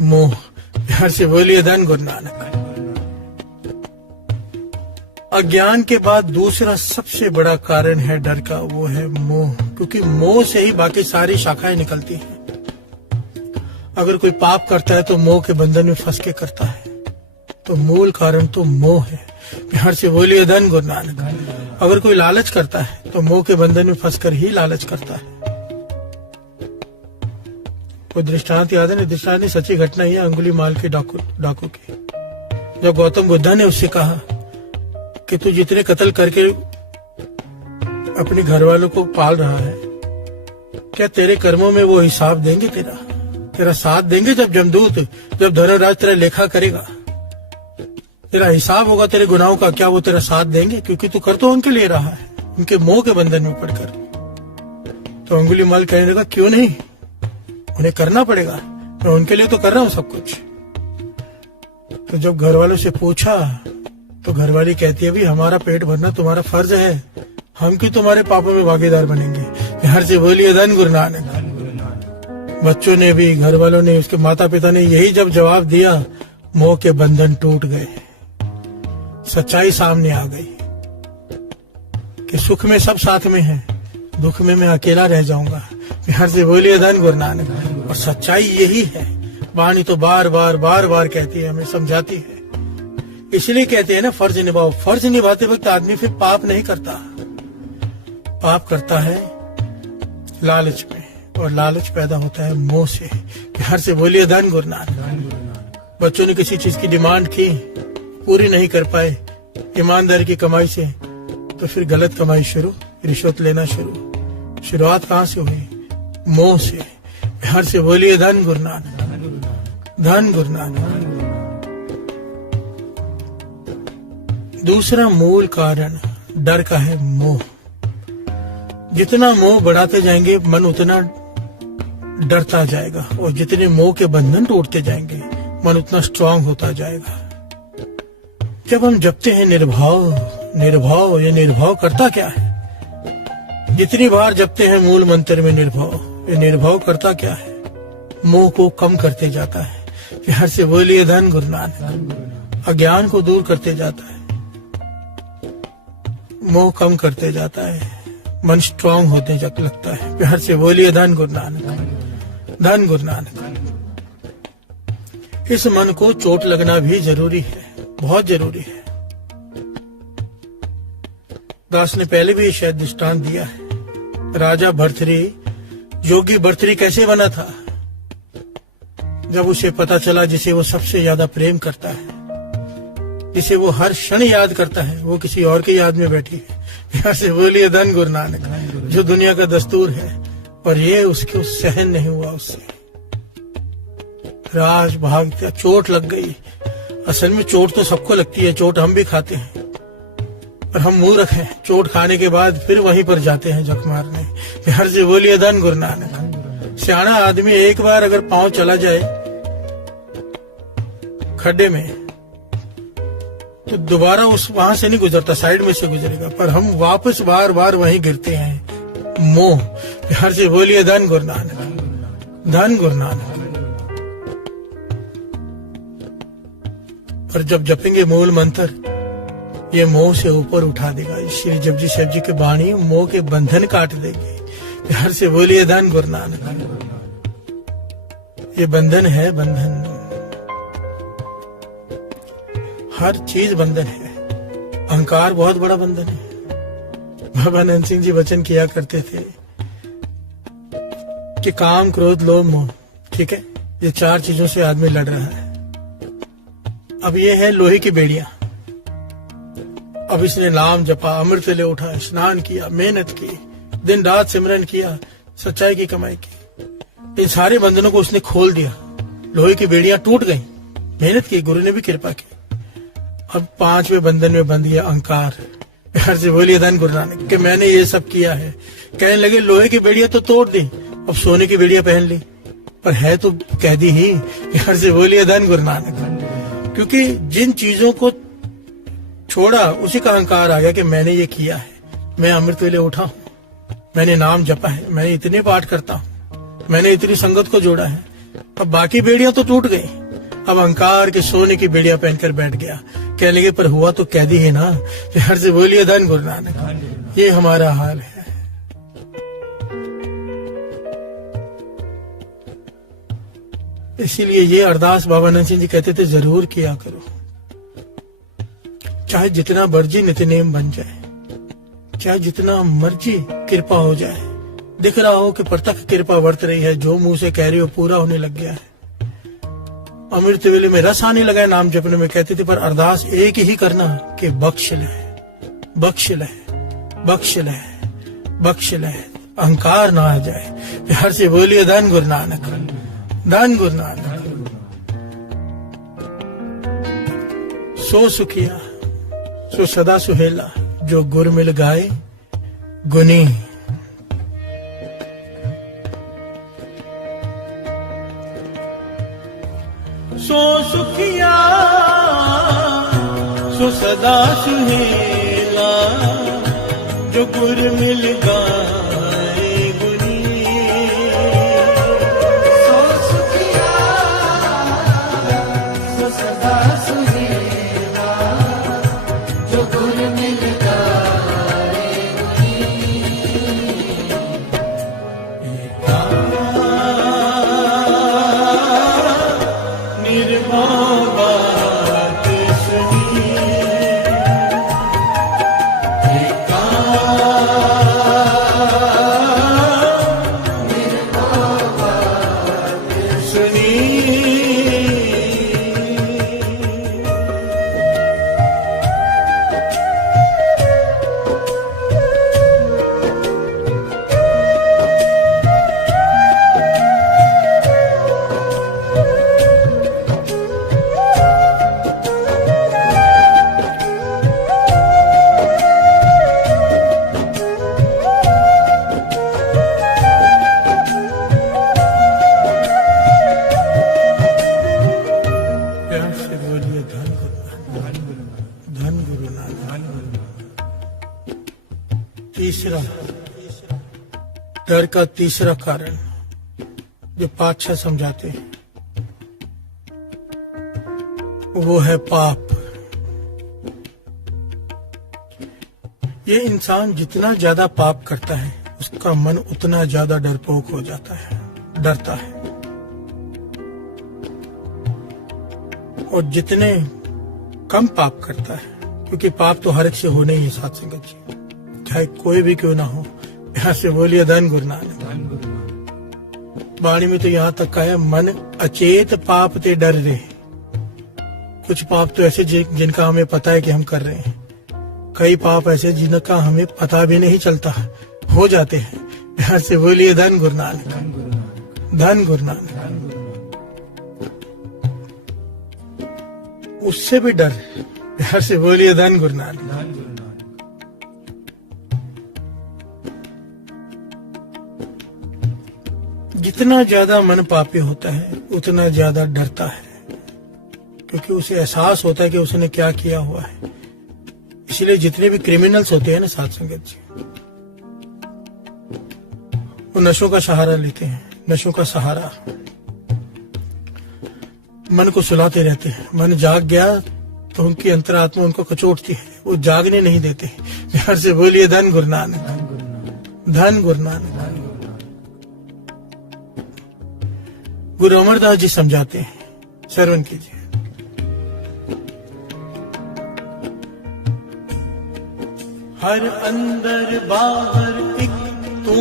मोह। प्यार से बोलिए धन गुरु नानक। अज्ञान के बाद दूसरा सबसे बड़ा कारण है डर का, वो है मोह। क्योंकि मोह से ही बाकी सारी शाखाएं निकलती हैं। अगर कोई पाप करता है तो मोह के बंधन में फंस के करता है, तो मूल कारण तो मोह है। प्यार से बोलिए धन गुरु नानक। अगर कोई लालच करता है तो मोह के बंधन में फंसकर ही लालच करता है। कोई दृष्टांत याद है ना? दृष्टांत नहीं, सच्ची घटना ही है, अंगुलीमाल के डाकू की। जब गौतम बुद्ध ने उससे कहा कि तू जितने कत्ल करके अपने घर वालों को पाल रहा है, क्या तेरे कर्मों में वो हिसाब देंगे? तेरा साथ देंगे? जब जमदूत, जब धर्मराज तेरा लेखा करेगा, तेरा हिसाब होगा तेरे गुनाहों का, क्या वो तेरा साथ देंगे? क्योंकि तू कर तो उनके लिए रहा है, उनके मोह के बंधन में पड़कर। तो अंगुलीमाल कहने लगा, क्यों नहीं, उन्हें करना पड़ेगा, मैं उनके लिए तो कर रहा हूं सब कुछ। तो जब घर वालों से पूछा तो घरवाली कहती है, भी हमारा पेट भरना तुम्हारा फर्ज है, हम क्यों तुम्हारे पापों में भागीदार बनेंगे। प्यार से बोलिए धन गुरु नानक। बच्चों ने भी, घर वालों ने, उसके माता पिता ने यही जब जवाब दिया, मोह के बंधन टूट गए, सच्चाई सामने आ गई कि सुख में सब साथ में है, दुख में मैं अकेला रह जाऊंगा। प्यार से बोलिए धन गुरु नानक। और सच्चाई यही है। वाणी तो बार बार कहती है, हमें समझाती है। इसलिए कहते हैं ना, फर्ज निभाओ। फर्ज निभाते वक्त आदमी फिर पाप नहीं करता, पाप करता है लालच में, और लालच पैदा होता है मोह से। प्यार से बोलिए धन गुरु नानक। बच्चों ने किसी चीज की डिमांड की, पूरी नहीं कर पाए ईमानदारी की कमाई से, तो फिर गलत कमाई शुरू, रिश्वत लेना शुरू। शुरुआत कहाँ से हुई? मोह से। प्यार से बोलिए धन गुरु नानक, धन गुरु नानक। दूसरा मूल कारण डर का है मोह। जितना मोह बढ़ाते जाएंगे मन उतना डरता जाएगा, और जितने मोह के बंधन टूटते जाएंगे मन उतना स्ट्रांग होता जाएगा। जब हम जपते हैं निर्भाव निर्भाव, ये निर्भाव करता क्या है? जितनी बार जपते हैं मूल मंत्र में निर्भाव, ये निर्भाव करता क्या है? मोह को कम करते जाता है। प्यार से बोलिए धन गुरु नानक। अज्ञान को दूर करते जाता है, मोह कम करते जाता है, मन स्ट्रांग होते लगता है। प्यार से बोलिए धन गुरु नानक, धन गुरु नानक। इस मन को चोट लगना भी जरूरी है, बहुत जरूरी है। दास ने पहले भी शायद दृष्टांत दिया है। राजा भर्तृहरि, योगी भर्तृहरि कैसे बना था? जब उसे पता चला जिसे वो सबसे ज्यादा प्रेम करता है, जिसे वो हर क्षण याद करता है, वो किसी और की याद में बैठी है। यहाँ से बोलिए धन गुरु नानक, जो दुनिया का दस्तूर है, और ये उसको सहन नहीं हुआ उससे। राज भागता, चोट लग गई। असल में चोट तो सबको लगती है, चोट हम भी खाते हैं, पर हम मूर्ख हैं। चोट खाने के बाद फिर वहीं पर जाते हैं जख मारने। प्यार से बोलिए धन गुरु नानक। सियाना आदमी एक बार अगर पांव चला जाए खड्डे में, तो दोबारा उस वहां से नहीं गुजरता, साइड में से गुजरेगा, पर हम वापस बार बार वहीं गिरते हैं। मोह। प्यार से बोलिए धन गुरु नानक, धन गुरु नानक। और जब जपेंगे मूल मंत्र, ये मोह से ऊपर उठा देगा। श्री जपजी साहब जी की वाणी मोह के बंधन काट देगी। प्यार से बोलिए धन गुरु नानक। ये बंधन है, बंधन, हर चीज बंधन है। अहंकार बहुत बड़ा बंधन है। बाबा नंद सिंह जी वचन किया करते थे कि काम, क्रोध, लोभ, मोह, ठीक है, ये चार चीजों से आदमी लड़ रहा है। अब ये है लोहे की बेड़ियां। अब इसने नाम जपा, अमृत ले उठा, स्नान किया, मेहनत की, दिन रात सिमरन किया, सच्चाई की कमाई की। इन सारे बंधनों को उसने खोल दिया, लोहे की बेड़ियां टूट गई। मेहनत की, गुरु ने भी कृपा की। अब पांचवें बंधन में बंध गया अहंकार। प्यार से बोलिए धन गुरु नानक कि मैंने ये सब किया है। कहने लगे लोहे की बेड़ियां तो तोड़ दी, अब सोने की बेड़ियां पहन ली, पर है तो कैदी ही। प्यार से बोलिए धन गुरु नानक। क्योंकि जिन चीजों को छोड़ा उसी का अहंकार आ गया कि मैंने ये किया है, मैं अमृत वेले उठा हूं, मैंने नाम जपा है, मैंने इतने पाठ करता हूं, मैंने इतनी संगत को जोड़ा है। अब बाकी बेड़ियां तो टूट गई, अब अहंकार के सोने की बेड़ियां पहनकर बैठ गया। कहने लगे पर हुआ तो कैदी है ना। प्यार से बोलिए धन गुरु नानक। ये हमारा हाल है। इसीलिए ये अरदास बाबा नंद सिंह जी कहते थे जरूर किया करो, चाहे जितना मर्जी नित्यनेम बन जाए, चाहे जितना मर्जी कृपा हो जाए। दिख रहा हो कि प्रत्यक्ष कृपा वर्त रही है, जो मुंह से कह रही हो पूरा होने लग गया है। अमृत वेले में रस आने लगा है नाम जपने में। कहते थे पर अरदास एक ही करना कि बख्श ले, बख्श ले, बख्श ले, बख्श ले, अहंकार ना आ जाए। प्यार से बोलिए धन गुरु नानक, धन गुरु नानक। सो सुखिया सो सदा सुहेला, जो गुर मिल गाए गुनी। सो सुखिया सो सदा सुहेला, जो गुर मिल गाए गुनी। सो सुखिया सो सदा सुहेला, जो गुर मिल गाए गुनी। निर्मोह बात सुनी, एका डर का तीसरा कारण जो पातशाह समझाते हैं वो है पाप। ये इंसान जितना ज्यादा पाप करता है उसका मन उतना ज्यादा डरपोक हो जाता है, डरता है। और जितने कम पाप करता है, क्योंकि पाप तो हर एक से होने ही है साथ संगत जी, चाहे कोई भी क्यों ना हो। यहाँ से बोलिए धन गुरु नानक। वाणी में तो यहाँ तक का है मन अचेत पाप ते डर रहे। कुछ पाप तो ऐसे जिनका हमें पता है कि हम कर रहे हैं, कई पाप ऐसे जिनका हमें पता भी नहीं चलता, हो जाते हैं। यहाँ से बोलिए धन गुरु नानक, धन गुरु नानक। उससे भी डर। यहाँ से बोलिए धन गुरु नानक। जितना ज्यादा मन पापी होता है उतना ज्यादा डरता है, क्योंकि उसे एहसास होता है कि उसने क्या किया हुआ है। इसलिए जितने भी क्रिमिनल्स होते हैं ना साथ संगत जी, वो नशों का सहारा लेते हैं। नशों का सहारा, मन को सुलाते रहते हैं। मन जाग गया तो उनकी अंतरात्मा उनको कचोटती है, वो जागने नहीं देते। बिहार से बोलिए धन गुरु नानक, धन गुरु नानक। गुरु अमरदास जी समझाते हैं, श्रवण कीजिए। हर अंदर बाहर एक तू,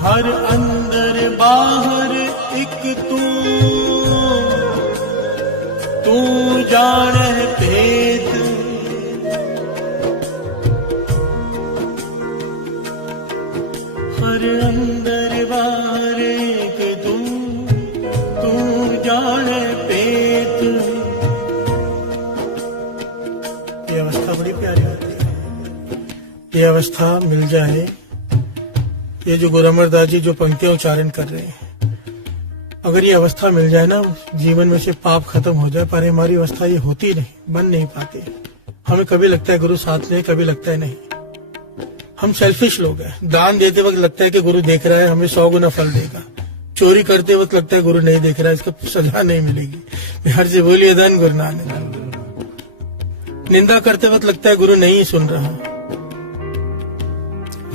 हर अंदर बाहर एक तू जाने भेद। हर अंदर बाहर एक तू जाने भेद। ये अवस्था बड़ी प्यारी होती है। ये अवस्था मिल जाए, ये जो गुरु अमरदास जी जो पंक्तियां उच्चारण कर रहे हैं, अगर ये अवस्था मिल जाए ना, जीवन में से पाप खत्म हो जाए। पर हमारी अवस्था ये होती नहीं, बन नहीं पाती। हमें कभी लगता है गुरु साथ में, कभी लगता है नहीं। हम सेल्फिश लोग हैं। दान देते वक्त लगता है कि गुरु देख रहा है, हमें 100 गुना फल देगा। चोरी करते वक्त लगता है गुरु नहीं देख रहा है, इसका सजा नहीं मिलेगी। हर से बोलिए धन गुरु नानक। निंदा करते वक्त लगता है गुरु नहीं सुन रहा।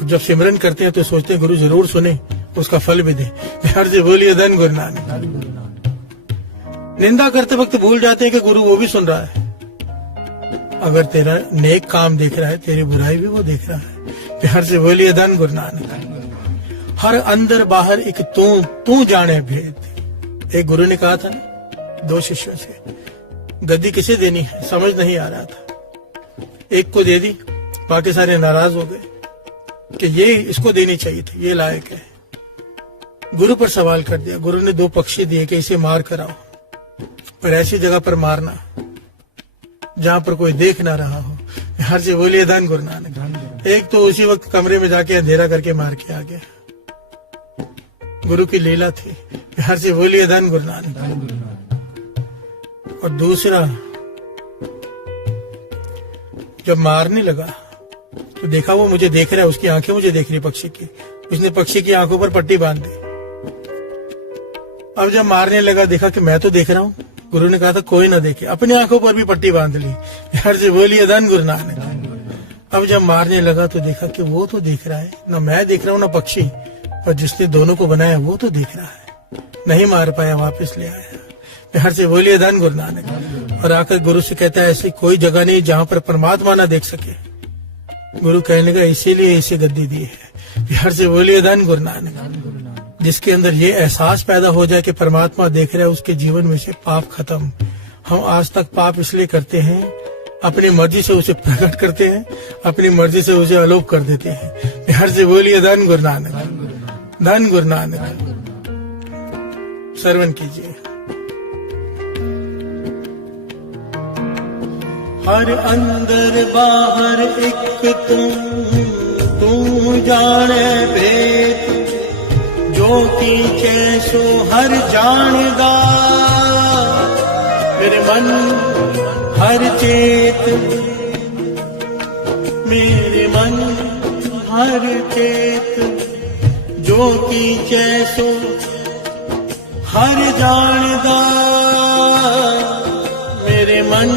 जब सिमरन करते हैं तो सोचते हैं गुरु जरूर सुने, उसका फल भी दे। हर से बोलिए धन गुरु नानक। निंदा करते वक्त भूल जाते हैं कि गुरु वो भी सुन रहा है। अगर तेरा नेक काम देख रहा है, तेरी बुराई भी वो देख रहा है। हर से बोलिए धन गुरु नानक। हर अंदर बाहर एक तू जाने भेद। एक गुरु ने कहा था ना 2 शिष्यों से, गद्दी किसे देनी है समझ नहीं आ रहा था। एक को दे दी, बाकी सारे नाराज हो गए कि ये इसको देनी चाहिए थी, ये लायक है। गुरु पर सवाल कर दिया। गुरु ने 2 पक्षी दिए कि इसे मार कर आओ, पर ऐसी जगह पर मारना जहां पर कोई देख ना रहा हो। हर से बोलिए धन गुरु नानक। एक तो उसी वक्त कमरे में जाके अंधेरा करके मार के आ गया। गुरु की लीला थी। हर से बोलिए धन गुरु नानक। और दूसरा, जब मारने लगा तो देखा वो मुझे देख रहा है, उसकी आंखें मुझे देख रही पक्षी की। उसने पक्षी की आंखों पर पट्टी बांध दी। अब जब मारने लगा देखा कि मैं तो देख रहा हूँ। गुरु ने कहा था कोई ना देखे, अपनी आंखों पर भी पट्टी बांध ली। हर से बोलिए धन गुरु नानक। अब जब मारने लगा तो देखा कि वो तो देख रहा है, ना मैं देख रहा हूँ ना पक्षी, और जिसने दोनों को बनाया वो तो देख रहा है। नहीं मार पाया, वापस ले आया। हर से बोलिए धन गुरु नानक। और आकर गुरु से कहता है ऐसी कोई जगह नहीं जहां पर परमात्मा ना देख सके। गुरु कहने का इसीलिए इसे गद्दी दी है। हर से बोलिए धन गुरु नानक। जिसके अंदर ये एहसास पैदा हो जाए कि परमात्मा देख रहा है, उसके जीवन में से पाप खत्म। हम आज तक पाप इसलिए करते हैं, अपनी मर्जी से उसे प्रकट करते हैं, अपनी मर्जी से उसे अलोप कर देते हैं। हर से बोलिए धन गुरु नानक, धन गुरु नानक। श्रवण कीजिए। हर अंदर बाहर एक तू जाने भेद। जो कीचे सो हर जानेगा, मेरे मन हर चेत। मेरे मन हर चेत जो की जैसो हर जानदा मेरे मन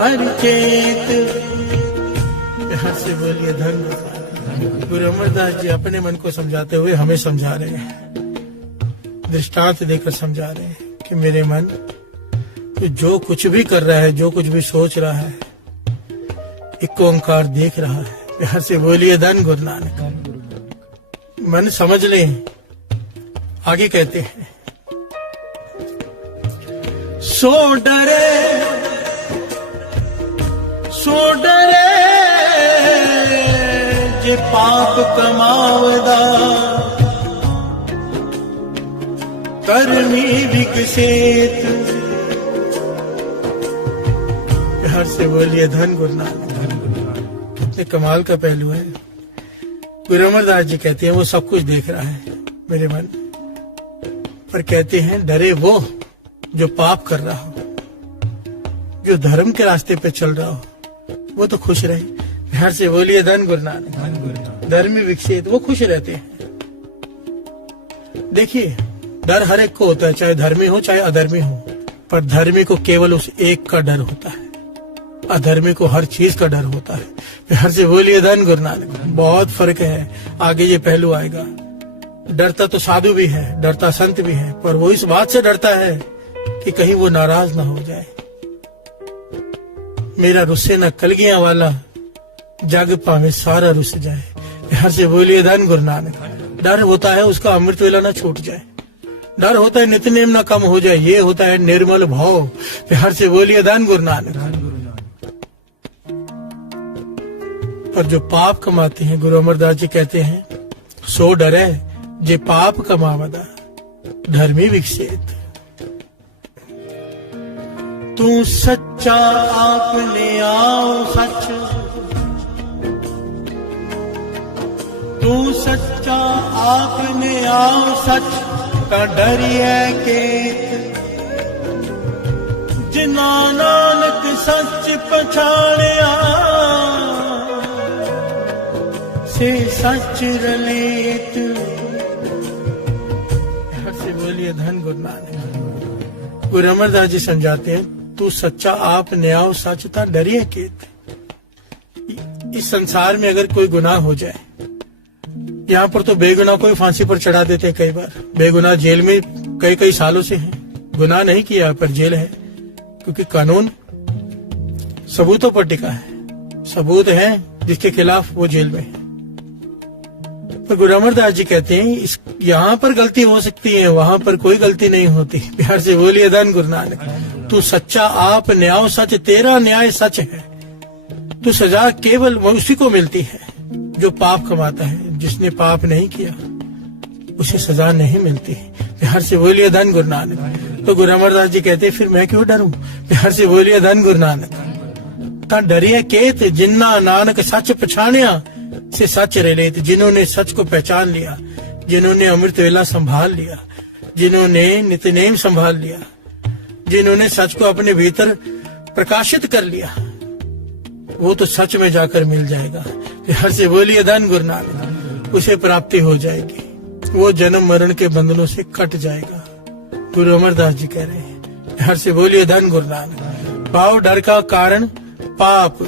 हर चेत। यहाँ से बोलिए धन। गुरु अमरदास जी अपने मन को समझाते हुए हमें समझा रहे हैं, दृष्टांत देकर समझा रहे हैं कि मेरे मन तो जो कुछ भी कर रहा है, जो कुछ भी सोच रहा है, एक ओंकार देख रहा है। यहाँ से बोलिए धन गुरु नानक। मन समझ ले। आगे कहते हैं सो डरे जे पाप कमावदा करमी विकसेत। हर से बोलिए धन गुरु नानक। कितने कमाल का पहलू है। गुरु अमरदास जी कहते हैं वो सब कुछ देख रहा है मेरे मन पर। कहते हैं डरे वो जो पाप कर रहा हो, जो धर्म के रास्ते पे चल रहा हो, वो तो खुश रहे। हर से बोलिए धन गुरु नानक। धर्मी विकसित वो खुश रहते हैं। देखिए डर हर एक को होता है, चाहे धर्मी हो चाहे अधर्मी हो, पर धर्मी को केवल उस एक का डर होता है, अधर्मी को हर चीज का डर होता है। हर से बोलिए धन गुरु नानक। बहुत फर्क है, आगे ये पहलू आएगा। डरता तो साधु भी है, डरता संत भी है, पर वो इस बात से डरता है कि कहीं वो नाराज ना हो जाए। मेरा रुस्से न कलगियां वाला जग पावे सारा रुस जाए। हर से बोलिए धन गुरु नानक। डर होता है उसका अमृत वेला ना छूट जाए, डर होता है नित्यनेम ना कम हो जाए, ये होता है निर्मल भाव। हर से बोलिए धन गुरु नानक। पर जो पाप कमाते हैं, गुरु अमरदास जी कहते हैं सो डरे जे पाप कमावदा धर्मी विकसित। तू सच्चा आपने आओ सच, तू सच्चा आपने आओ सच का डरिए केत। जिना नानक सच पछाणिया से सच रलेत। से बोलिए धन गुरु नानक। गुरु अमरदास जी समझाते हैं तू सच्चा आप न्याय सचता डरिए केत। इस संसार में अगर कोई गुनाह हो जाए, यहाँ पर तो बेगुनाह को फांसी पर चढ़ा देते हैं कई बार। बेगुनाह जेल में कई सालों से हैं, गुनाह नहीं किया पर जेल है, क्योंकि कानून सबूतों पर टिका है। सबूत है जिसके खिलाफ वो जेल में है। पर गुरु अमरदास जी कहते हैं इस यहाँ पर गलती हो सकती है, वहां पर कोई गलती नहीं होती। प्यार से बोलिए धन गुरु नानक। तू सच्चा आप न्याय सच, तेरा न्याय सच है। तो सजा केवल उसी को मिलती है जो पाप कमाता है। जिसने पाप नहीं किया उसे सजा नहीं मिलती है। प्यार से बोलिए धन गुरु नानक। तो गुरु अमरदास जी कहते हैं फिर मैं क्यों डरूं। प्यार से बोलिए धन गुरु नानक। ता डरिए केत जिन्ना नानक सच पछाणिया से सच रलेत। जिन्होंने सच को पहचान लिया, जिन्होंने अमृत वेला संभाल लिया, जिन्होंने नित्यनेम संभाल लिया, जिन्होंने सच को अपने भीतर प्रकाशित कर लिया, वो तो सच में जाकर मिल जाएगा। हर से बोलिए धन गुरु नानक। उसे प्राप्ति हो जाएगी, वो जन्म मरण के बंधनों से कट जाएगा। गुरु अमरदास जी कह रहे हैं। हर से बोलिए धन गुरु नानक। भाव डर का कारण पाप।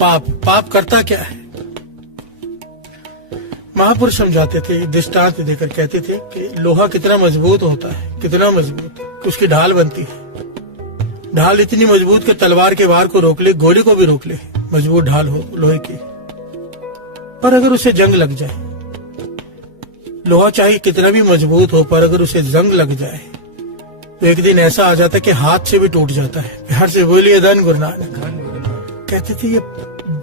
पाप पाप करता क्या है। महापुरुष समझाते थे, दृष्टांत देकर कहते थे कि लोहा कितना मजबूत होता है, कितना मजबूत, उसकी ढाल बनती है। ढाल इतनी मजबूत कि तलवार के वार को रोक ले, घोड़े को भी रोक ले, मजबूत ढाल हो लोहे की। पर अगर उसे जंग लग जाए, लोहा चाहे कितना भी मजबूत हो, पर अगर उसे जंग लग जाए तो एक दिन ऐसा आ जाता है कि हाथ से भी टूट जाता है। प्यार से बोलिए धन गुरु नानक। कहते थे ये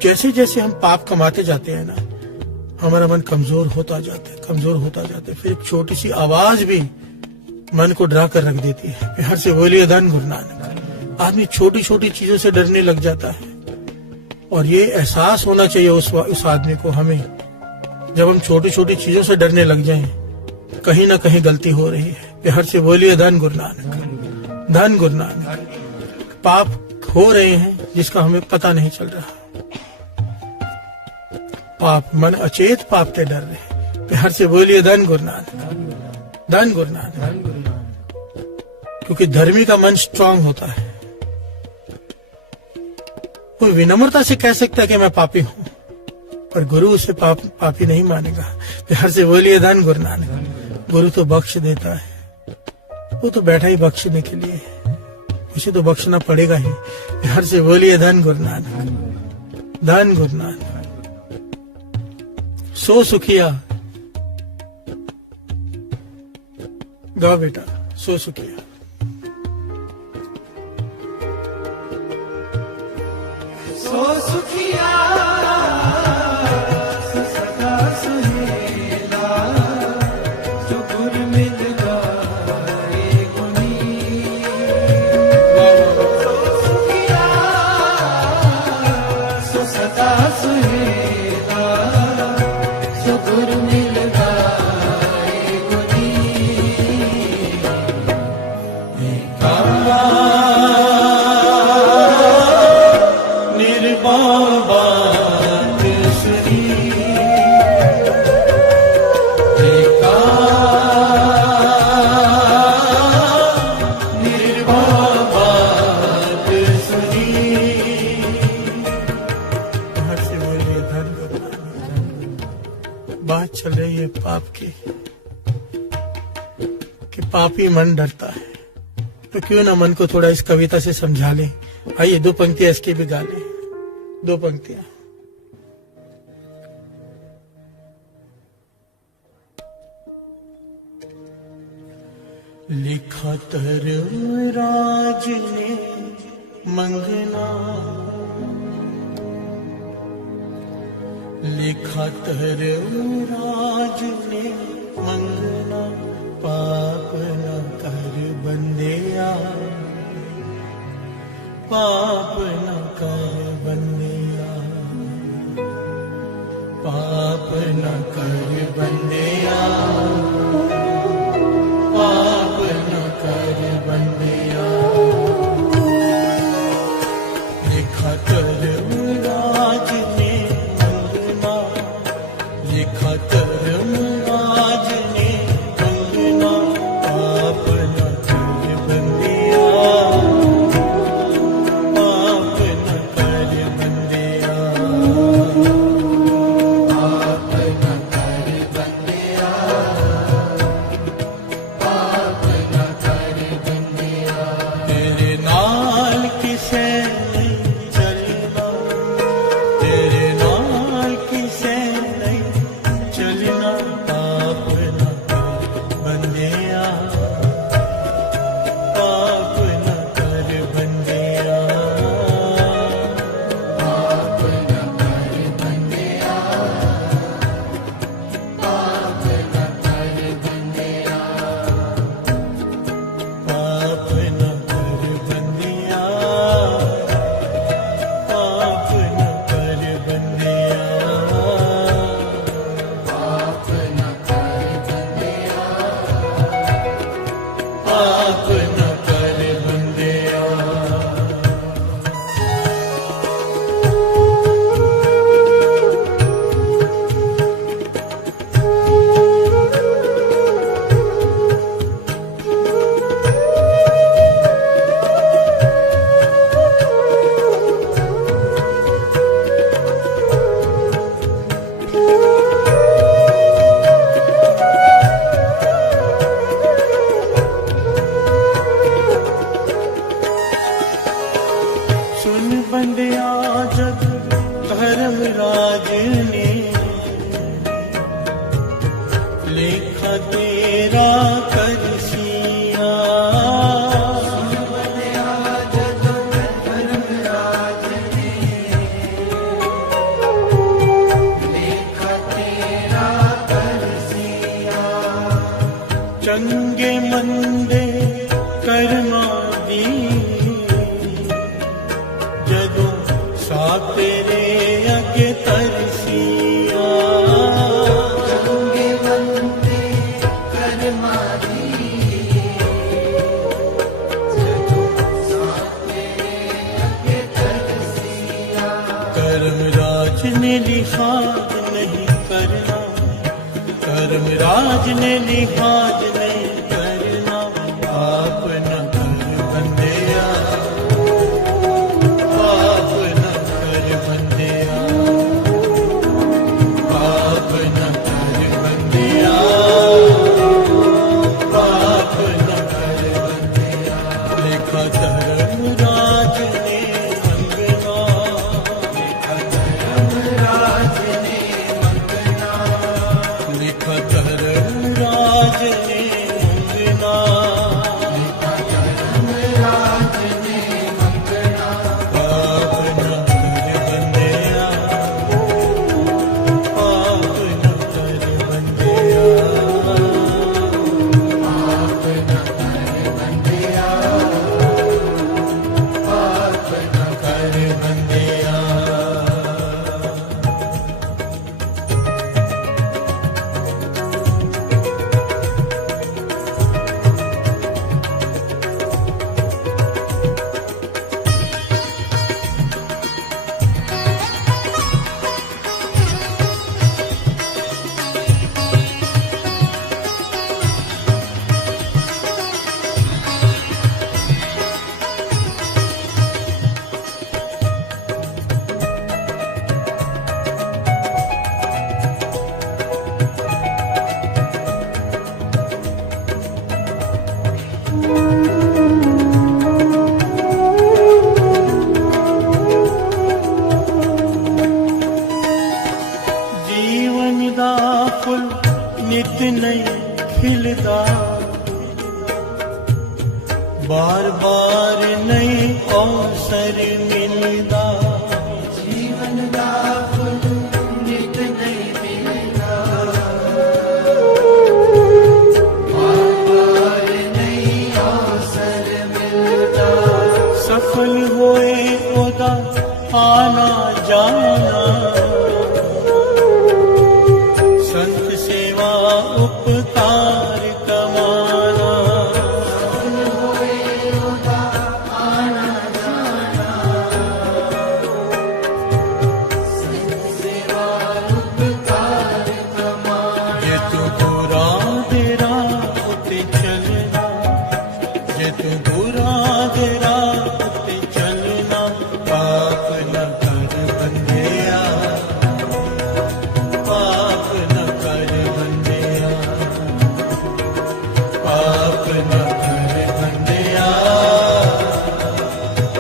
जैसे जैसे हम पाप कमाते जाते हैं ना, हमारा मन कमजोर होता जाता है, कमजोर होता जाता है। फिर एक छोटी सी आवाज भी मन को डरा कर रख देती है। प्यार से बोलिए धन गुरु नानक। आदमी छोटी छोटी चीजों से डरने लग जाता है, और ये एहसास होना चाहिए उस आदमी को, हमें, जब हम छोटी छोटी चीजों से डरने लग जाएं, कहीं ना कहीं गलती हो रही है। प्यार से बोलिए धन गुरु नानक। धन गुरु नानक। पाप हो रहे हैं जिसका हमें पता नहीं चल रहा। पाप मन अचेत पाप ते डर रहे। प्यार से बोलिए धन गुरु नानक, धन गुरु नानक। क्योंकि धर्मी का मन स्ट्रांग होता है, वो विनम्रता से कह सकता है कि मैं पापी हूं, पर गुरु उसे पापी नहीं मानेगा। प्यार से बोलिए धन गुरु नानक। गुरु तो बख्श देता है, वो तो बैठा ही बख्शने के लिए, उसे तो बख्शना पड़ेगा ही। प्यार से बोलिए धन गुरु नानक, धन गुरु नानक। सो सुखिया, गाओ बेटा, सो सुखिया। सो सुखिया सदा सुहेला, जो गुर मिल गए गुनी। सो सुखिया सो सदा सुहेला, जो गुर मिल गए गुनी। बात चल रही है पाप की, कि पापी मन डरता है, तो क्यों ना मन को थोड़ा इस कविता से समझा ले। आइए 2 पंक्तियां इसकी भी गा ले, 2 पंक्तियां। लिखा धर्मराज ने मंगना, लिखा धर्मराज ने मंगना, पाप न कर बंदिया, पाप न कर बंदिया, पाप न कर बंदिया, पाप न कर बंदिया। लिखा धर्मराज ने मंगना, लिखा धर्मराज ने मंगना, पाप न कर बंदिया, पाप न कर बंदिया, पाप न कर बंदिया, पाप न कर बंदिया। तेरे नाल किसे नहीं चलना, तेरे नाल किसे नहीं चलना, पाप न कर बंदिया, पाप न कर बंदिया, पाप न कर बंदिया, पाप न कर बंदिया। पाप न कर बंदिया, पाप न कर बंदिया, पाप न कर बंदिया, पाप न कर बंदिया। सुन बंदिया जब धर्मराज ने लेखा तेरा कर सिया, धर्मराज ने लेखा तेरा कर सिया। चंगे मंदे कर्मा दी, जदों सा तेरे अगे तरसिया, चंगे बंदे कर्मा दी, जदों साथ तेरे अगे तरसिया। कर्मराज ने लिखा धर्मराज ने लिहाज नहीं करना, आप न कर बंदिया, आप न कर बंदिया, आप न कर बंदिया, आप न कर बंदिया। लिखा धर्मराज ने मंगना, लिखा धर्मराज ने मंगना, लिखा धर्मराज ने मंगना, लिखा धर्मराज ने मंगना। आप न कर बंदिया, आप न कर बंदिया, आप न कर बंदिया, आप न कर बंदिया। जीवन दा फुल नित नहीं खिलदा, बार बार नहीं अवसर मिलदा। जीवन दा फुल नित नहीं खिलदा, बार बार नहीं अवसर मिलदा। सफल होए ओदा आना जाना, संत सेवा उपकार कमाना। आना जाना, संत सेवा उपकार कमाना। ये तू बुरा तेरा उते चलना, ये तू बुरा तेरा उते चलना। पाप न कर बंदिया, पाप न कर बंदिया, पाप न कर बंदिया,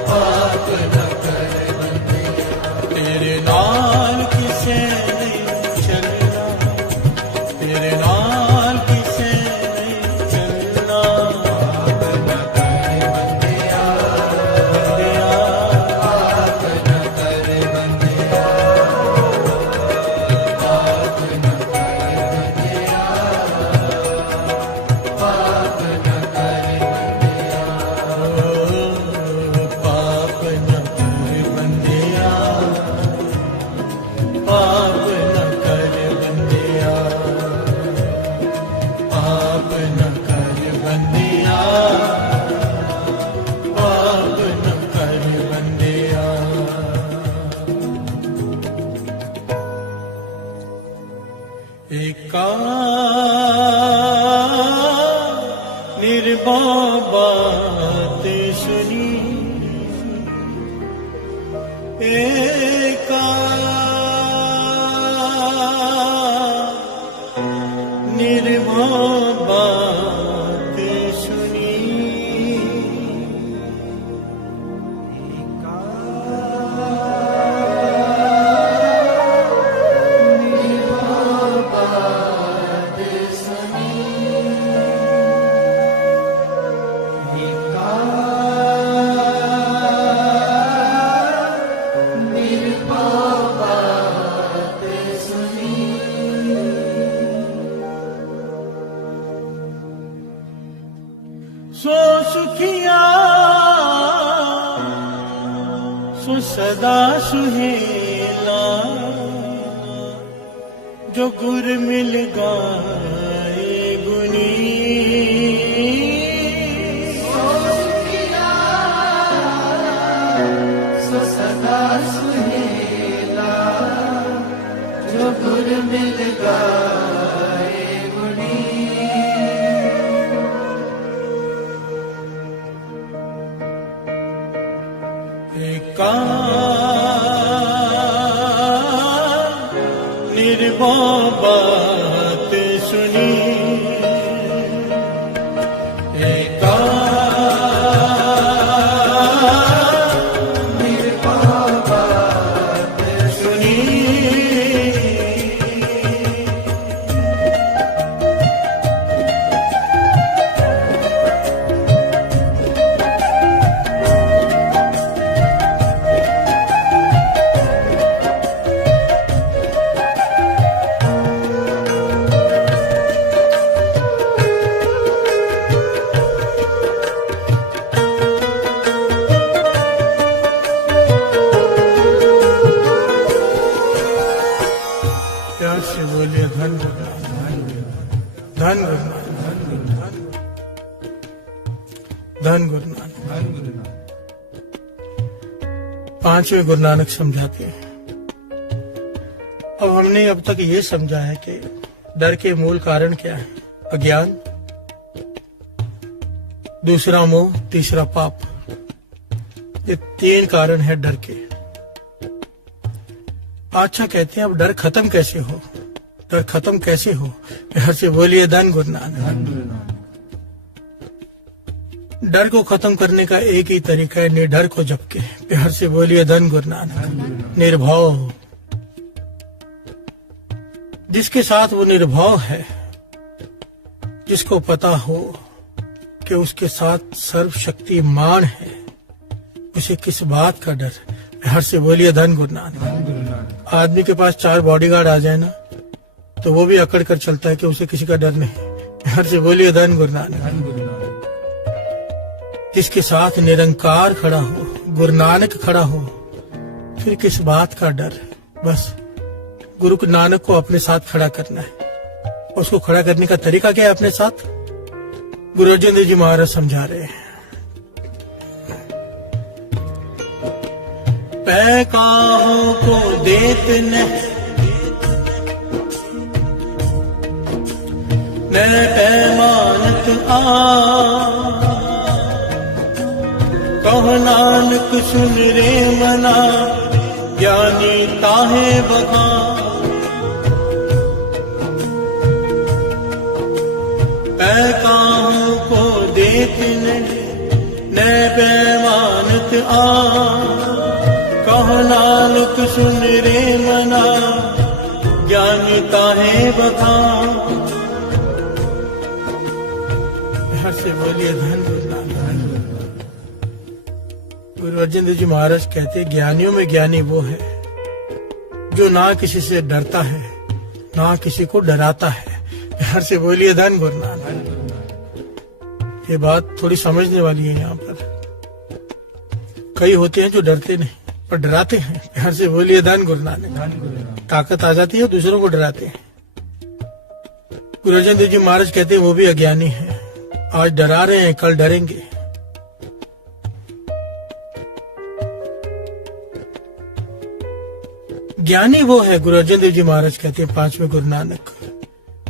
पाप न कर बंदिया। तेरे नाल किसे नहीं चलना, तेरे नाल किसे नहीं चलना। पाप न कर बंदिया, बंदिया, पाप न कर बंदिया, पाप न कर बंदिया, पाप न कर बंदिया, पाप न कर बंदिया, पाप न कर बंदिया, पाप न कर बंदिया, पाप न कर बंदिया। एका निर्भय बात सुनी, एका निर्भय बात सुनी। सो सुखिया सो सदा सुहेला, जो गुर मिल गाए गुनी। सो सदा सुहेला, जो गुर मिल गाए धन गुरु नानक, धन गुरु नानक। पांचवें गुरु नानक समझाते हैं। अब हमने अब तक ये समझा है कि डर के मूल कारण क्या है? अज्ञान, दूसरा मोह, तीसरा पाप। ये तीन कारण है डर के। अच्छा, कहते हैं अब डर खत्म कैसे हो? डर खत्म कैसे हो? हर से बोलिए धन गुरु नानक। डर को खत्म करने का एक ही तरीका है, निर्डर को जप के। प्यार से बोलिए धन गुरु नानक। निर्भव, जिसके साथ वो निर्भव है, जिसको पता हो कि उसके साथ सर्वशक्तिमान है, उसे किस बात का डर? प्यार से बोलिए धन गुरु नानक। आदमी के पास 4 बॉडीगार्ड आ जाए ना, तो वो भी अकड़ कर चलता है कि उसे किसी का डर नहीं। प्यार से बोलिए धन गुरु नानक। जिसके साथ निरंकार खड़ा हो, गुरु नानक खड़ा हो, फिर किस बात का डर? बस गुरु नानक को अपने साथ खड़ा करना है। उसको खड़ा करने का तरीका क्या है अपने साथ? गुरु अर्जन देव जी महाराज समझा रहे हैं। पैकाहों को देत न पैमानत कहो नानक सुन रे मना, ज्ञानी ताहे बका। पैकाहों को देत न पैमानत कहो नानक सुन रे मना, ज्ञानी ताहे बका। हर से बोलिए धन गुरु नानक। गुरु अर्जन देव जी महाराज कहते, ज्ञानियों में ज्ञानी वो है जो ना किसी से डरता है, ना किसी को डराता है। हर से बोलिए धन गुरु नानक। ये बात थोड़ी समझने वाली है। यहाँ पर कई होते हैं जो डरते नहीं पर डराते हैं। हर से बोलिए धन गुरु नानक। ताकत आ जाती है, दूसरों को डराते हैं। गुरु अर्जन देव जी महाराज कहते हैं वो भी अज्ञानी है। आज डरा रहे हैं, कल डरेंगे। ज्ञानी वो है, गुरु अर्जन देव जी महाराज कहते हैं, पांचवें गुरु नानक,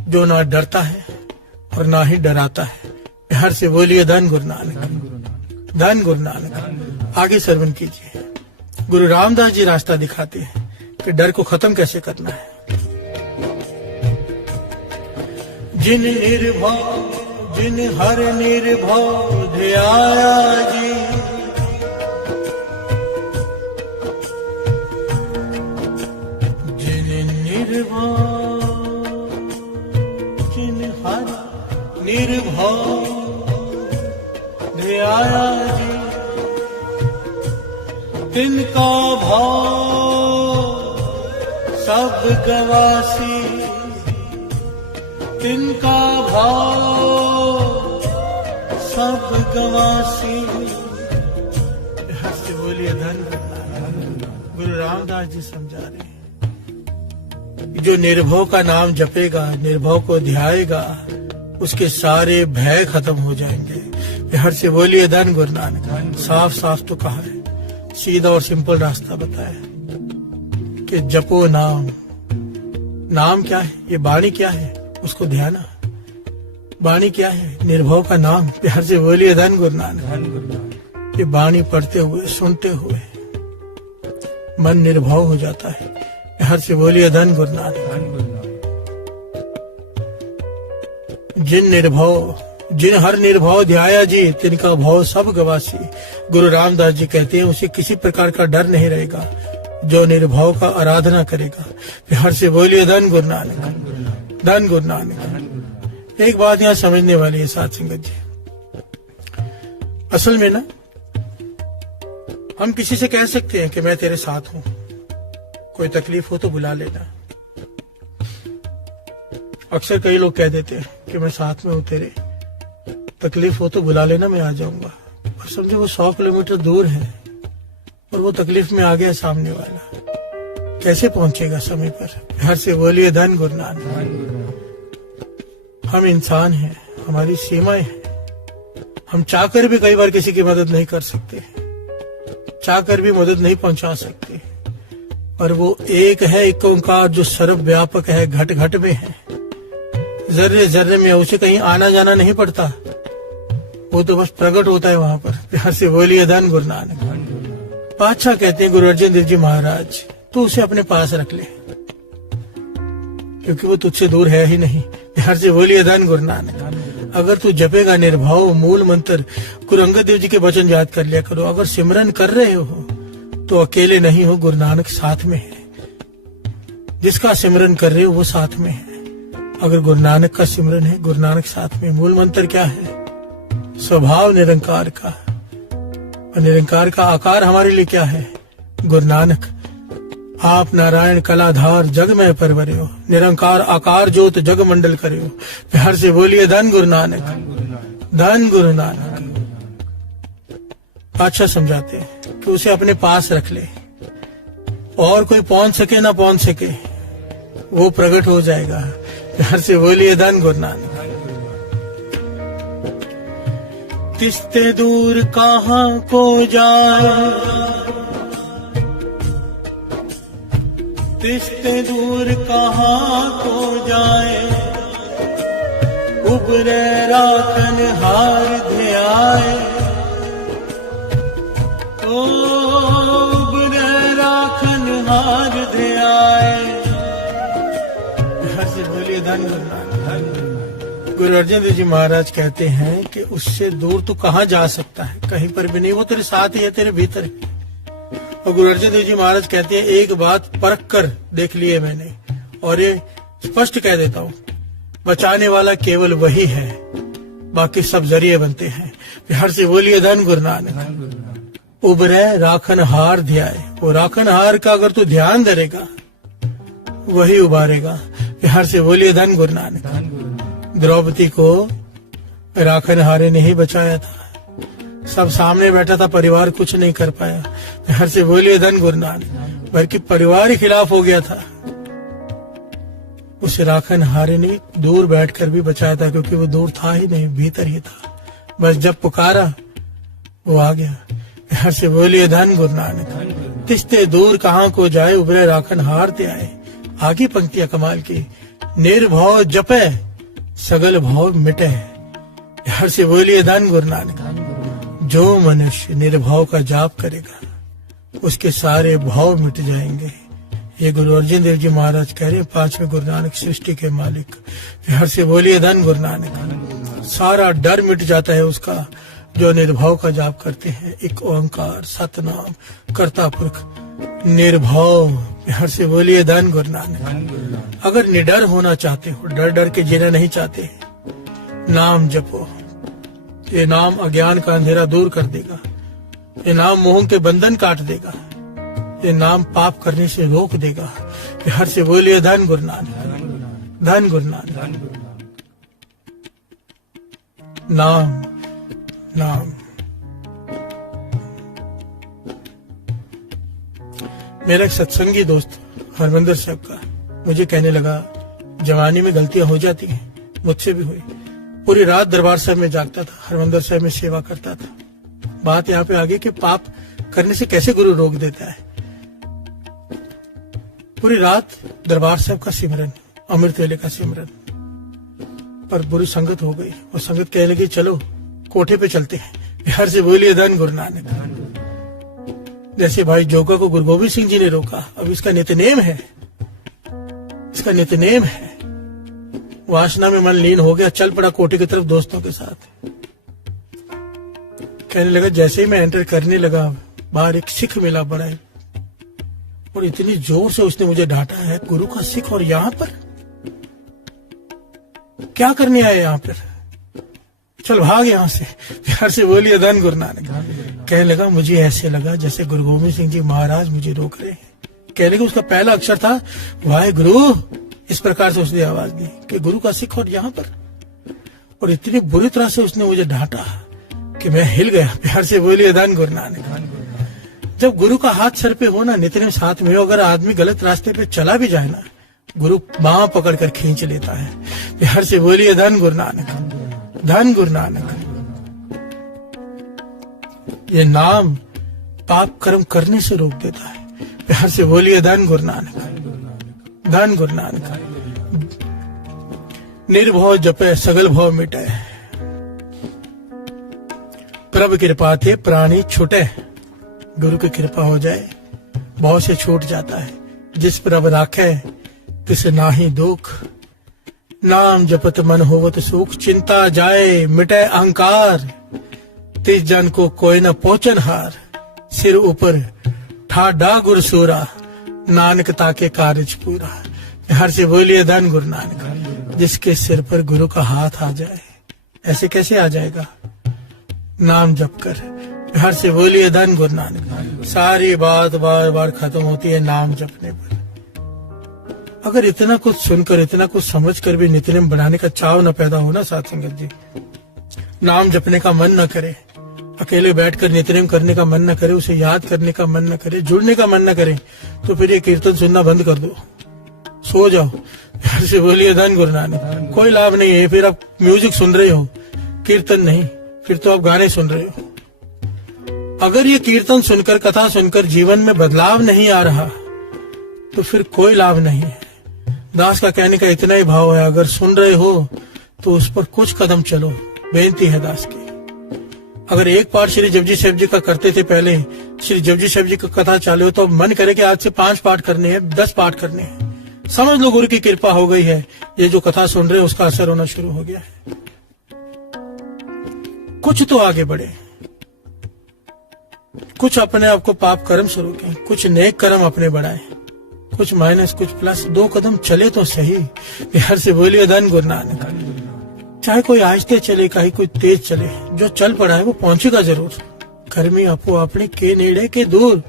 जो ना डरता है और ना ही डराता है। हर से बोलिए धन गुरु नानक, धन गुरु नानक। आगे श्रवण कीजिए। गुरु रामदास जी रास्ता दिखाते हैं कि डर को खत्म कैसे करना है। जिन निर्भव जिन हर निर्भव ध्याया जी, जिन निर्भव जिन हर निर्भव ध्याया जी, तिनका भाव सब गवासी, तिनका भाव सब गवासी। हर से बोलिए धन। गुरु रामदास जी समझा रहे हैं, जो निर्भव का नाम जपेगा, निर्भव को ध्याएगा, उसके सारे भय खत्म हो जाएंगे। हर से बोलिए धन गुरु नानक। साफ साफ तो कहा है, सीधा और सिंपल रास्ता बताया कि जपो नाम। नाम क्या है? ये वाणी क्या है? उसको ध्याना। वाणी क्या है? निर्भव का नाम। प्यार से बोलिए धन गुरु नानक। ये वाणी पढ़ते हुए, सुनते हुए मन निर्भव हो जाता है। प्यार से बोलिए धन गुरु नानक। जिन हर निर्भव ध्याया जी, तिनका भाव सब गवासी। गुरु रामदास जी कहते हैं, उसे किसी प्रकार का डर नहीं रहेगा जो निर्भव का आराधना करेगा। प्यार से बोलिए धन गुरु नानक, धन गुरु नानक। एक बात यहाँ समझने वाली है साथ संगत जी, असल में ना हम किसी से कह सकते हैं कि मैं तेरे साथ हूं, कोई तकलीफ हो तो बुला लेना। अक्सर कई लोग कह देते हैं कि मैं साथ में हूं तेरे, तकलीफ हो तो बुला लेना, मैं आ जाऊंगा। और समझो वो 100 किलोमीटर दूर है और वो तकलीफ में आ गया सामने वाला, कैसे पहुंचेगा समय पर? हर से बोलिए धन गुरु नानक। हम इंसान हैं, हमारी सीमाएं हैं। हम चाहकर भी कई बार किसी की मदद नहीं कर सकते, चाहकर भी मदद नहीं पहुंचा सकते। पर वो एक है, एक ओंकार, जो सर्वव्यापक है, घट घट में है, जर्रे जर्रे में। उसे कहीं आना जाना नहीं पड़ता, वो तो बस प्रकट होता है वहां पर। प्यार से बोलिए धन गुरु नानक। पातशाह कहते हैं गुरु अर्जन देव जी महाराज, तू उसे अपने पास रख ले, क्योंकि वो तुझसे दूर है ही नहीं। प्यार से बोलिए धन गुरु नानक। अगर तू जपेगा निर्भाव मूल मंत्र, गुरु अंगद देव जी के वचन याद कर लिया करो। अगर सिमरन कर रहे हो तो अकेले नहीं हो, गुरु नानक साथ में है। जिसका सिमरन कर रहे हो वो साथ में है। अगर गुरु नानक का सिमरन है, गुरु नानक साथ में। मूल मंत्र क्या है? स्वभाव निरंकार का। और निरंकार का आकार हमारे लिए क्या है? गुरु नानक। आप नारायण कलाधार जग में परवरे हो, निरंकार आकार ज्योत जग मंडल करे हो। प्यार से बोलिए धन गुरु नानक, धन गुरु नानक। अच्छा समझाते हैं कि उसे अपने पास रख ले, और कोई पहुंच सके ना पहुंच सके, वो प्रकट हो जाएगा। प्यार से बोलिए धन गुरु नानक। तिस्ते दूर कहाँ को जाए, तिस्ते दूर कहाँ को जाए, उबरे राखन हार ध्याए, उबरे राखन हार ध्याए। हर से बोलिए धन गुरु नानक। गुरु अर्जन देव जी महाराज कहते हैं कि उससे दूर तू कहाँ जा सकता है? कहीं पर भी नहीं, वो तेरे साथ ही है, तेरे भीतर है। और गुरु अर्जन देव जी महाराज कहते हैं एक बात परख कर देख लिए मैंने, और ये स्पष्ट कह देता हूँ, बचाने वाला केवल वही है, बाकी सब जरिए बनते हैं। प्यार से बोलिए धन गुरु नानक। उबरे राखन हार ध्याए, वो राखन हार का अगर तू ध्यान धरेगा वही उबारेगा। प्यार से बोलिए धन गुरु नानक। द्रौपदी को राखन हारे ने ही बचाया था, सब सामने बैठा था, परिवार कुछ नहीं कर पाया। प्यार से बोलिए धन गुरु नानक। बल्कि परिवार ही खिलाफ हो गया था, उसे राखन हारे ने दूर बैठकर भी बचाया था, क्योंकि वो दूर था ही नहीं, भीतर ही था। बस जब पुकारा वो आ गया। प्यार से बोलिए धन गुरु नानक। तिस्ते दूर कहाँ को जाए, उबरे राखन हारते आए। आगे पंक्तियां कमाल की, निर्भव जपे सगल भाव मिटे। प्यार से बोलिए धन गुरु नानक। जो मनुष्य निर्भाव का जाप करेगा उसके सारे भाव मिट जाएंगे। ये गुरु अर्जन देव जी महाराज कह रहे हैं, 5वें गुरु नानक, सृष्टि के मालिक। प्यार से बोलिए धन गुरु नानक। सारा डर मिट जाता है उसका, जो निर्भाव का जाप करते हैं। एक ओंकार सतनाम कर्ता पुरख निर्भाव। प्यार से बोलिए धन गुरु नानक। अगर निडर होना चाहते हो, डर डर के जीना नहीं चाहते, नाम जपो। ये नाम अज्ञान का अंधेरा दूर कर देगा, ये नाम मोह के बंधन काट देगा, ये नाम पाप करने से रोक देगा। प्यार से बोलिए धन गुरु नानक, धन गुरु नानक। नाम नाम। मेरा एक सत्संगी दोस्त हरमंदर साहब का मुझे कहने लगा, जवानी में गलतियां हो जाती हैं, मुझसे भी हुई। पूरी रात दरबार साहब में जागता था, हरमंदर साहब में सेवा करता था। बात यहाँ पे आ गई कि पाप करने से कैसे गुरु रोक देता है। पूरी रात दरबार साहब का सिमरन, अमृत वेले का सिमरन, पर बुरी संगत हो गई। और संगत कहने लगी, चलो कोठे पे चलते हैं। प्यार से बोलिए धन गुरु नानक। जैसे भाई जोगा को गुरु गोविंद सिंह जी ने रोका, अब इसका नित्यनेम है, इसका नित्यनेम है। वासना में मन लीन हो गया, चल पड़ा कोठे की तरफ दोस्तों के साथ। कहने लगा, जैसे ही मैं एंटर करने लगा, बाहर एक सिख मिला बड़ा है, और इतनी जोर से उसने मुझे डांटा है, गुरु का सिख और यहाँ पर क्या करने आए यहाँ पर, चल भाग यहाँ से। प्यार से बोलिए धन गुरु नानक। कहने लगा, मुझे ऐसे लगा जैसे गुरु गोविंद सिंह जी महाराज मुझे रोक रहे हैं। कहने लगा, उसका पहला अक्षर था वाहे गुरु। इस प्रकार से उसने आवाज दी कि गुरु का सिख और यहाँ पर, और इतनी बुरी तरह से उसने मुझे डांटा कि मैं हिल गया। प्यार से बोलिए धन गुरु नानक। जब गुरु का हाथ सर पे हो ना, नित्य साथ में हो, अगर आदमी गलत रास्ते पे चला भी जाए ना, गुरु बांह पकड़कर खींच लेता है। प्यार से बोलिए धन गुरु नानक, धन गुरु नानक। ये नाम पाप कर्म करने से रोक देता है। प्यार से बोलिए धन गुरु नानक, धन गुरु नानक। निर्भव जपे सगल भव मिटे, प्रभु कृपा थे प्राणी छूटे। गुरु की कृपा हो जाए भव से छूट जाता है। जिस प्रभु राखे तिसे नाहि दुख, नाम जपत मन होवत सुख। चिंता जाए मिटे अहंकार, तिस जन को कोई न पोचन हार। सिर ऊपर ठाडा गुरु सूरा, नानक ताके कार्य पूरा। हर से बोलिए धन गुरु नानक। जिसके सिर पर गुरु का हाथ आ जाए, ऐसे कैसे आ जाएगा? नाम जप कर। हर से बोलिए धन गुरु नानक। सारी बात बार बार खत्म होती है नाम जपने पर। अगर इतना कुछ सुनकर, इतना कुछ समझकर भी नित्यनेम बनाने का चाव न पैदा हो ना साथ संगत जी, नाम जपने का मन न करे, अकेले बैठकर नित्यनेम करने का मन न करे, उसे याद करने का मन न करे, जुड़ने का मन न करे, तो फिर ये कीर्तन सुनना बंद कर दो, सो जाओ। प्यार से बोलिए धन गुरु नानक। कोई लाभ नहीं है। फिर आप म्यूजिक सुन रहे हो, कीर्तन नहीं, फिर तो आप गाने सुन रहे हो। अगर ये कीर्तन सुनकर, कथा सुनकर जीवन में बदलाव नहीं आ रहा, तो फिर कोई लाभ नहीं है। दास का कहने का इतना ही भाव है, अगर सुन रहे हो तो उस पर कुछ कदम चलो, बेनती है दास की। अगर एक पाठ श्री जपजी साहिब जी का करते थे पहले, श्री जपजी साहिब जी का कथा चालू हो, तो मन करे कि आज से 5 पाठ करने हैं, 10 पाठ करने हैं। समझ लो गुरु की कृपा हो गई है, ये जो कथा सुन रहे हैं उसका असर होना शुरू हो गया है। कुछ तो आगे बढ़े, कुछ अपने आप को पाप कर्म से रोकें, कुछ नेक कर्म अपने बढ़ाएं, कुछ माइनस कुछ प्लस, 2 कदम चले तो सही। प्यार से बोलिए धन गुरु नानक। चाहे कोई आहिस्ते चले, चाहे कोई तेज चले, जो चल पड़ा है वो पहुंचेगा जरूर। कर्मी अपो अपने के नेड़े के दूर,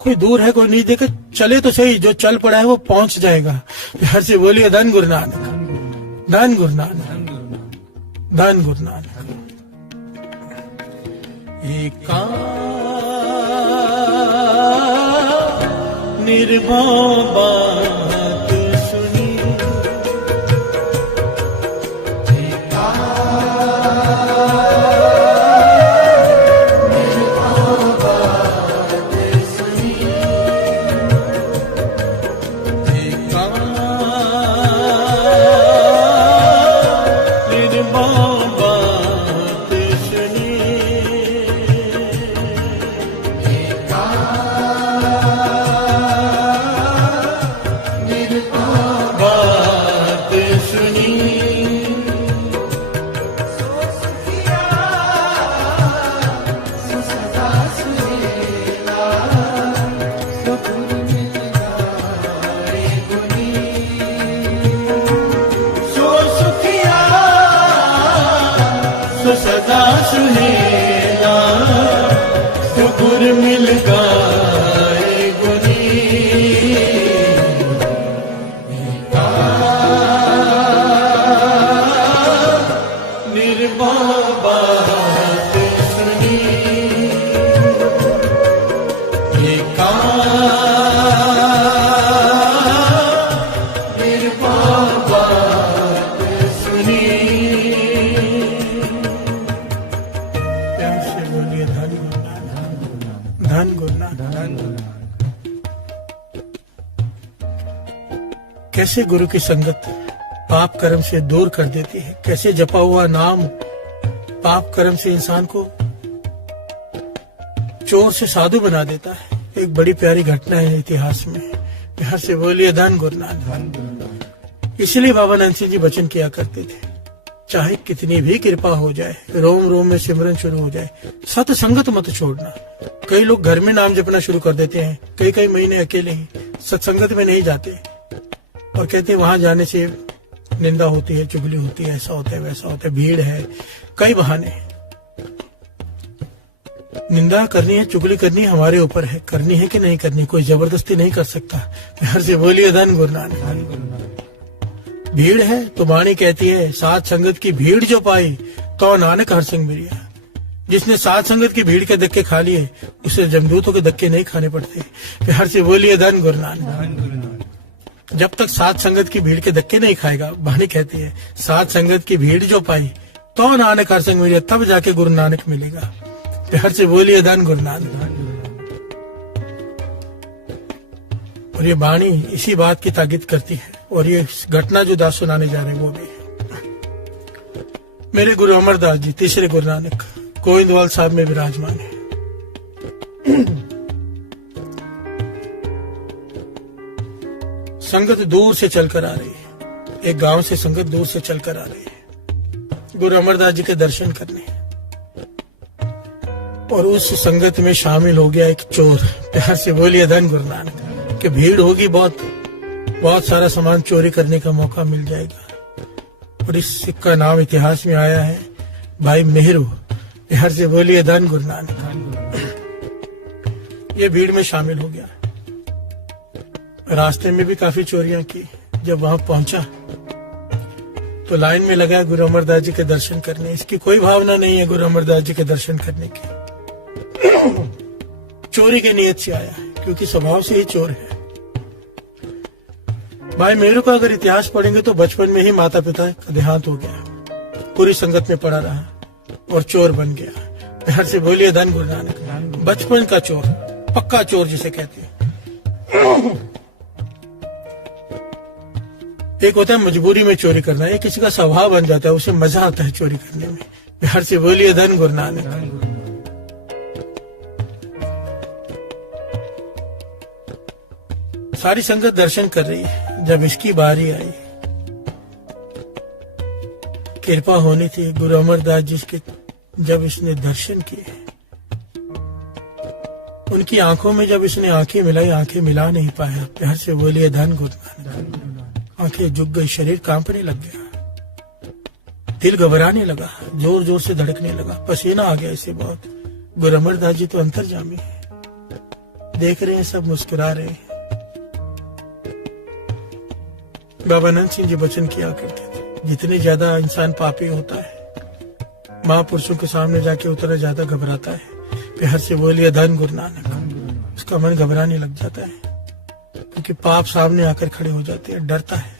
कोई दूर है कोई नहीं, देखे चले तो सही, जो चल पड़ा है वो पहुंच जाएगा। प्यार से बोलिए धन गुरु नानक, धन गुरु नानक, धन गुरु नानक। निर्भव बात सुनी, सदा सुहेला, सुगुर मिल गाए गुनी। निर्भव बात सुनी, निर्भव बात सुनी। धन गुरु नानक। कैसे गुरु की संगत पाप कर्म से दूर कर देती है, कैसे जपा हुआ नाम पाप कर्म से इंसान को चोर से साधु बना देता है। एक बड़ी प्यारी घटना है इतिहास में। प्यार से बोलिए धन गुरु नानक। इसलिए बाबा नानक सिंह जी वचन किया करते थे, चाहे कितनी भी कृपा हो जाए, रोम रोम में सिमरन शुरू हो जाए, सत्संगत मत छोड़ना। कई लोग घर में नाम जपना शुरू कर देते हैं, कई महीने अकेले ही, सत्संगत में नहीं जाते और कहते हैं वहां जाने से निंदा होती है, चुगली होती है, ऐसा होता है वैसा होता है, भीड़ है, कई बहाने। निंदा करनी है, चुगली करनी है, हमारे ऊपर है, करनी है कि नहीं करनी, कोई जबरदस्ती नहीं कर सकता। प्यार से बोलिए धन गुरु नानक। भीड़ है तो वाणी कहती है, साथ संगत की भीड़ जो पाई तो नानक हर संग मिलिया। जिसने साथ संगत की भीड़ के धक्के खा लिए, उसे जमदूतों के धक्के नहीं खाने पड़ते। प्यार से बोलिए धन गुरु नानक। जब तक साध संगत की भीड़ के धक्के नहीं खाएगा, वाणी कहती है साध संगत की भीड़ जो पाई तो नानक हर संग मिले, तब जाके गुरु नानक मिलेगा। प्यार से बोलिए धन गुरु नानक। और ये वाणी इसी बात की ताकीद करती है। और ये घटना जो दास सुनाने जा रहे हैं वो भी है। मेरे गुरु अमरदास जी तीसरे गुरु नानक गोविंदवाल साहब में विराजमान है। संगत दूर से चलकर आ रही है, एक गांव से संगत दूर से चलकर आ रही है गुरु अमरदास जी के दर्शन करने। और उस संगत में शामिल हो गया एक चोर। प्यार से बोलिए धन गुरु नानक। कि भीड़ होगी, बहुत सारा सामान चोरी करने का मौका मिल जाएगा। और इसका नाम इतिहास में आया है भाई मेहरू। प्यार से बोलिए धन गुरु नानक। ये भीड़ में शामिल हो गया। रास्ते में भी काफी चोरियां की। जब वहां पहुंचा तो लाइन में लगा गुरु अमरदास जी के दर्शन करने। इसकी कोई भावना नहीं है गुरु अमरदास जी के दर्शन करने की। चोरी के नियत से आया है, क्योंकि स्वभाव से ही चोर है। भाई मेरू का अगर इतिहास पढ़ेंगे तो बचपन में ही माता पिता का देहांत हो गया, पूरी संगत में पड़ा रहा और चोर बन गया। प्यार से बोलिए धन गुरु नानक। बचपन का चोर, पक्का चोर जिसे कहते हैं। एक होता है मजबूरी में चोरी करना, एक किसी का स्वभाव बन जाता है, उसे मजा आता है चोरी करने में। प्यार से बोलिए धन गुरु नानक। सारी संगत दर्शन कर रही है। जब इसकी बारी आई, कृपा होनी थी गुरु अमरदास जी के। जब इसने दर्शन किए, उनकी आंखों में जब इसने आंखें मिलाई, आंखें मिला नहीं पाया। प्यार से बोलिए धन गुरु नानक। आंखें झुक गई, शरीर कांपने लग गया, दिल घबराने लगा, जोर जोर से धड़कने लगा, पसीना आ गया इसे बहुत। गुरु अमरदास जी तो अंतर्जामी है, देख रहे हैं, सब मुस्कुरा रहे हैं। बाबा नंद सिंह जी वचन किया करते थे, जितने ज्यादा इंसान पापी होता है, महापुरुषों के सामने जाके उतना ज्यादा घबराता है। प्यार से बोलिए धन गुरु नानक। उसका मन घबराने लग जाता है, क्योंकि पाप सामने आकर खड़े हो जाते हैं। डरता है,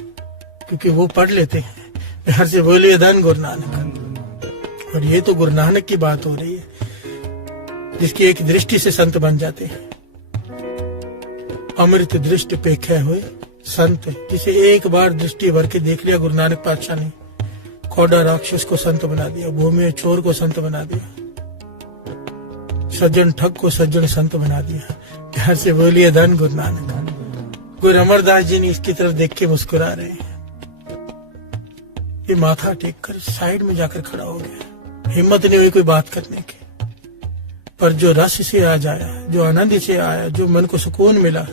क्योंकि वो पढ़ लेते हैं। प्यार से बोलिए धन गुरु नानक। और ये तो गुरु नानक की बात हो रही है, जिसकी एक दृष्टि से संत बन जाते हैं। अमृत दृष्टि पेखे हुए संत, जिसे एक बार दृष्टि भर के देख लिया गुरु नानक पातशाह ने, कौड़ा राक्षस को संत बना दिया, भूमि चोर को संत बना दिया, सज्जन ठग को सज्जन संत बना दिया। प्यार से बोलिए धन गुरु नानक। गुरु अमरदास जी ने इसकी तरफ देख के मुस्कुरा रहे हैं। ये माथा टेक कर साइड में जाकर खड़ा हो गया। हिम्मत नहीं हुई कोई बात करने की। पर जो रस से आज आया, जो आनंद से आया, जो मन को सुकून मिला,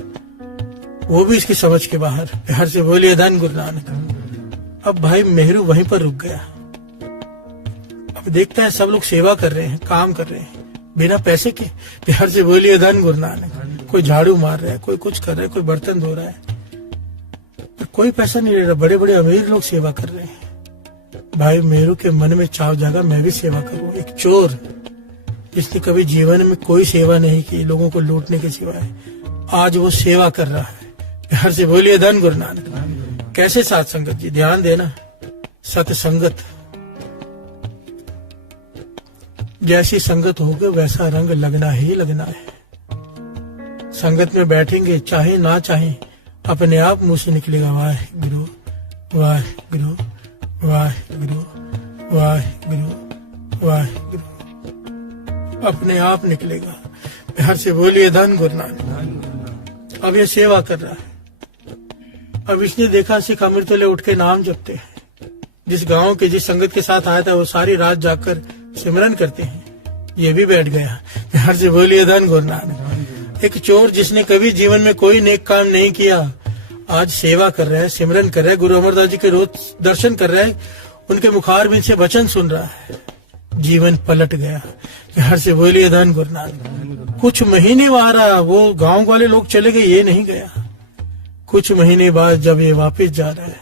वो भी इसकी समझ के बाहर। प्यार से बोलिए धन गुरु नानक। अब भाई मेहरू वहीं पर रुक गया। अब देखता है सब लोग सेवा कर रहे हैं, काम कर रहे हैं बिना पैसे के। प्यार से बोलिए धन गुरु नानक। कोई झाड़ू मार रहा है, कोई कुछ कर रहा है, कोई बर्तन धो रहा है, पर कोई पैसा नहीं ले रहा। बड़े बड़े अमीर लोग सेवा कर रहे हैं। भाई मेरू के मन में चाव जागा, मैं भी सेवा करूं। एक चोर जिसने कभी जीवन में कोई सेवा नहीं की, लोगों को लूटने के सिवाय, आज वो सेवा कर रहा है। प्यार से बोलिए धन गुरु नानक। कैसे साथ संगत जी, ध्यान देना। सत्संगत, जैसी संगत होगी वैसा रंग लगना ही लगना है। संगत में बैठेंगे, चाहे ना चाहे, अपने आप मुंह से निकलेगा वाहिगुरु वाहिगुरु वाहिगुरु वाहिगुरु वाहिगुरु, अपने आप निकलेगा। प्यार से बोलिए धन गुरु नानक। अब ये सेवा कर रहा है। अब इसने देखा सिख अमृतले उठ के नाम जपते हैं। जिस गांव के, जिस संगत के साथ आया था, वो सारी रात जाकर सिमरन करते हैं। ये भी बैठ गया। प्यार से बोलिए धन गुरु नानक। एक चोर जिसने कभी जीवन में कोई नेक काम नहीं किया, आज सेवा कर रहा है, सिमरन कर रहा है, गुरु अमरदास जी के रोज दर्शन कर रहा है, उनके मुखारबिंद से वचन सुन रहा है। जीवन पलट गया। प्यार से बोलिए धन गुरु नानक। कुछ महीने बाद वो गांव वाले लोग चले गए, ये नहीं गया। कुछ महीने बाद जब ये वापस जा रहा है,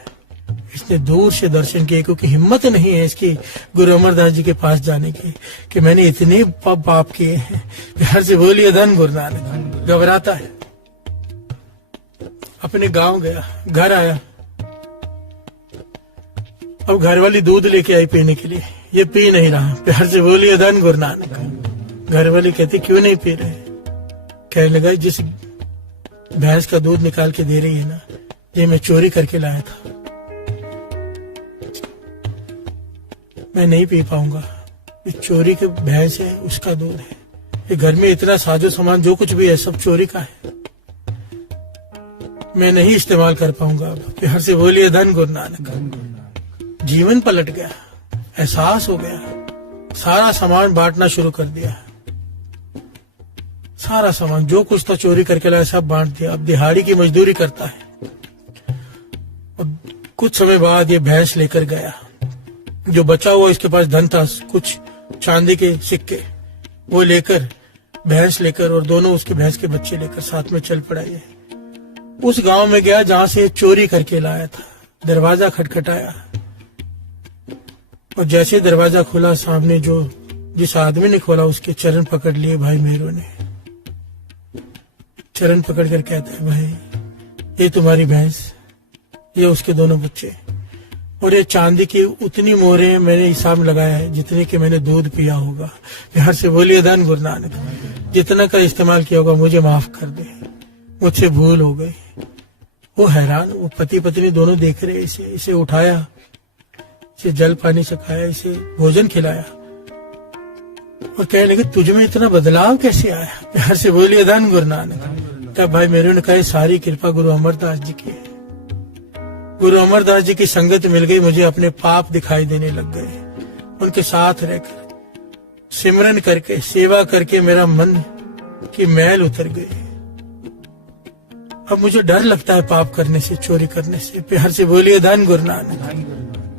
इसने दूर से दर्शन किए, क्योंकि हिम्मत नहीं है इसकी गुरु अमरदास जी के पास जाने की कि मैंने इतने पाप किए हैं। प्यार से बोलिए धन गुरु नानक। घबराता है। अपने गांव गया, घर आया। अब घर वाली दूध लेके आई पीने के लिए, ये पी नहीं रहा। प्यार से बोली धन गुरु नानक। घर वाली कहती क्यों नहीं पी रहे? कहने लगा जिस भैंस का दूध निकाल के दे रही है ना, ये मैं चोरी करके लाया था, मैं नहीं पी पाऊंगा। ये चोरी के भैंस है, उसका दूध है। ये घर में इतना साजो सामान जो कुछ भी है सब चोरी का है, मैं नहीं इस्तेमाल कर पाऊंगा। अब प्यार से बोलिए धन गुरु नानक। जीवन पलट गया, एहसास हो गया, सारा सामान बांटना शुरू कर दिया। सारा सामान जो कुछ था चोरी करके लाया सब बांट दिया। अब दिहाड़ी की मजदूरी करता है। और कुछ समय बाद ये भैंस लेकर गया, जो बचा हुआ इसके पास धन था, कुछ चांदी के सिक्के, वो लेकर भैंस लेकर और दोनों उसके भैंस के बच्चे लेकर साथ में चल पड़ा। ये उस गांव में गया जहां से चोरी करके लाया था। दरवाजा खटखटाया और जैसे दरवाजा खुला, सामने जो जिस आदमी ने खोला उसके चरण पकड़ लिए भाई मेरो ने। चरण पकड़ कर कहता है भाई ये तुम्हारी भैंस, ये उसके दोनों बच्चे, और ये चांदी की उतनी मोहरें मैंने हिसाब लगाया है जितने के मैंने दूध पिया होगा। प्यार से बोलिए धन गुरु नानक। जितना का इस्तेमाल किया होगा मुझे माफ कर दे, मुझसे भूल हो गई। वो हैरान, वो पति पत्नी दोनों देख रहे इसे उठाया, इसे जल पानी चखाया, इसे भोजन खिलाया और कहने लगे तुझ में इतना बदलाव कैसे आया? प्यार से बोलिए धन गुरु नानक। तब भाई मेरे ने कहा सारी कृपा गुरु अमरदास जी की है। गुरु अमरदास जी की संगत मिल गई, मुझे अपने पाप दिखाई देने लग गए। उनके साथ रहकर सिमरन करके सेवा करके मेरा मन की मैल उतर गई। अब मुझे डर लगता है पाप करने से, चोरी करने से। प्यार से बोलिए धन गुरु नानक,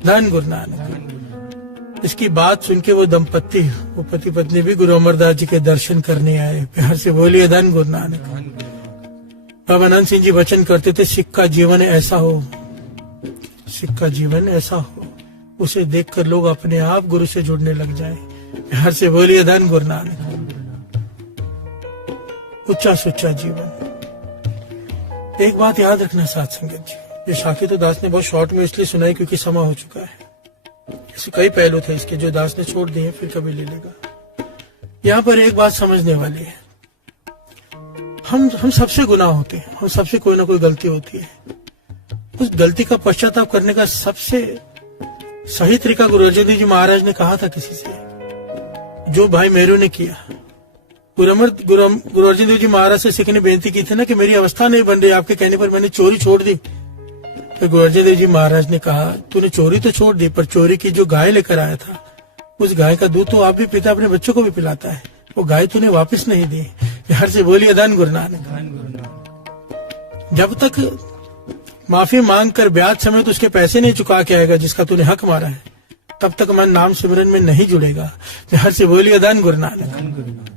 धन गुरु नानक। इसकी बात सुन के वो दंपत्ति, वो पति पत्नी भी गुरु अमरदास जी के दर्शन करने आए। प्यार से बोलिए धन गुरु नानक। बाबा अनंत सिंह जी वचन करते थे सिख का जीवन ऐसा हो, सिख का जीवन ऐसा हो, उसे देखकर लोग अपने आप गुरु से जुड़ने लग जाएं। प्यार से बोलिए धन गुरु नानक। उच्चा सुच्चा जीवन। एक बात याद रखना साथ संगत जी, ये साखी तो दास ने बहुत शॉर्ट में इसलिए सुनाई क्योंकि समय हो चुका है। ऐसे कई पहलू थे इसके जो दास ने छोड़ दिए, फिर कभी ले लेगा। यहाँ पर एक बात समझने वाली है, हम सबसे गुनाह होते हैं, हम सबसे कोई ना कोई गलती होती है। उस गलती का पश्चाताप करने का सबसे सही तरीका गुरु अर्जन देव जी महाराज ने कहा था किसी से, जो भाई मेरो ने किया। गुरु अर्जन देव जी महाराज से सिख ने बेनती की थी ना कि मेरी अवस्था नहीं बन रही, आपके कहने पर मैंने चोरी छोड़ दी। तो गुरु अर्जन देव जी महाराज ने कहा तूने चोरी तो छोड़ दी, पर चोरी की जो गाय लेकर आया था उस गाय का दूध तो आप भी पीता, अपने बच्चों को भी पिलाता है, वो गाय तूने वापस नहीं दी। हर से बोलिए धन गुरु नानक। जब तक माफी मांग कर ब्याज समेत उसके पैसे नहीं चुका के आएगा जिसका तूने हक मारा है, तब तक मन नाम सिमरन में नहीं जुड़ेगा। हर से बोलिए धन गुरु नानक।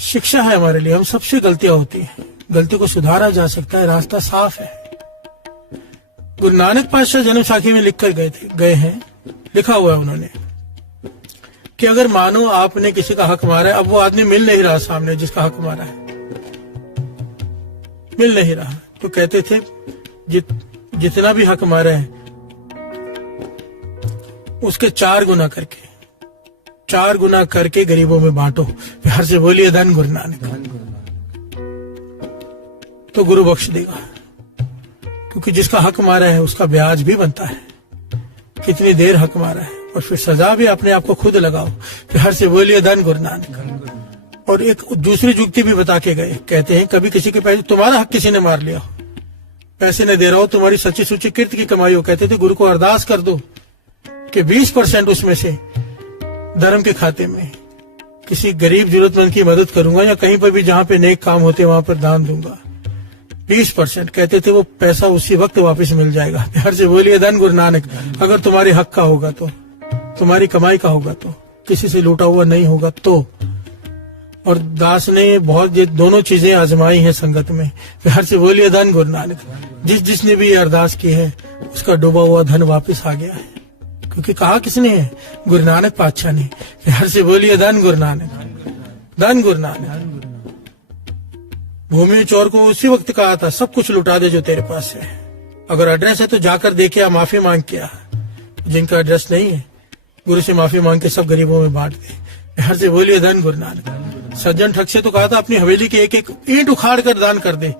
शिक्षा है हमारे लिए, हम सबसे गलतियां होती हैं, गलती को सुधारा जा सकता है, रास्ता साफ है। गुरु नानक पातशाह जन्म साखी में लिख कर गए हैं, लिखा हुआ है उन्होंने कि अगर मानो आपने किसी का हक मारा है, अब वो आदमी मिल नहीं रहा सामने जिसका हक मारा है, मिल नहीं रहा, तो कहते थे जितना भी हक मारा है उसके 4 गुना करके गरीबों में बांटो। प्यार से बोलिए धन गुरु नानक। तो गुरु बख्श देगा, क्योंकि जिसका हक मारा है उसका ब्याज भी बनता है। कितनी देर हक मारा है, और फिर सजा भी अपने आप को खुद लगाओ। प्यार से बोलिए धन गुरु नानक। और एक दूसरी जुक्ति भी बता के गए, कहते हैं कभी किसी के पैसे, तुम्हारा हक किसी ने मार लिया हो, पैसे न दे रहा हो, तुम्हारी सच्ची सुच्ची कीर्ति की कमाई हो, कहते थे गुरु को अरदास कर दो कि 20% उसमें से धर्म के खाते में किसी गरीब जरूरतमंद की मदद करूंगा, या कहीं पर भी जहां पे नेक काम होते वहां पर दान दूंगा। 20% कहते थे वो पैसा उसी वक्त वापस मिल जाएगा। प्यार से बोलिए धन गुरु नानक। अगर तुम्हारे हक का होगा तो, तुम्हारी कमाई का होगा तो, किसी से लूटा हुआ नहीं होगा तो। और दास ने बहुत ये दोनों चीजें आजमाई हैं संगत में। प्यार से बोलिए धन गुरु नानक। जिसने भी ये अरदास की है उसका डूबा हुआ धन वापस आ गया है, क्योंकि कहा किसने है? गुरु नानक पातशाह ने। प्यार से बोलिए धन गुरु नानक, धन गुरु नानक। भूमि चोर को उसी वक्त कहा था सब कुछ लुटा दे जो तेरे पास है, अगर एड्रेस है तो जाकर देखे, माफी मांग के आ। जिनका एड्रेस नहीं है गुरु से माफी मांग के सब गरीबों में बांट दे। हर से बोलिए धन गुरु नानक। सज्जन ठग से तो कहा था अपनी हवेली की एक एक ईंट उखाड़ कर दान कर दे,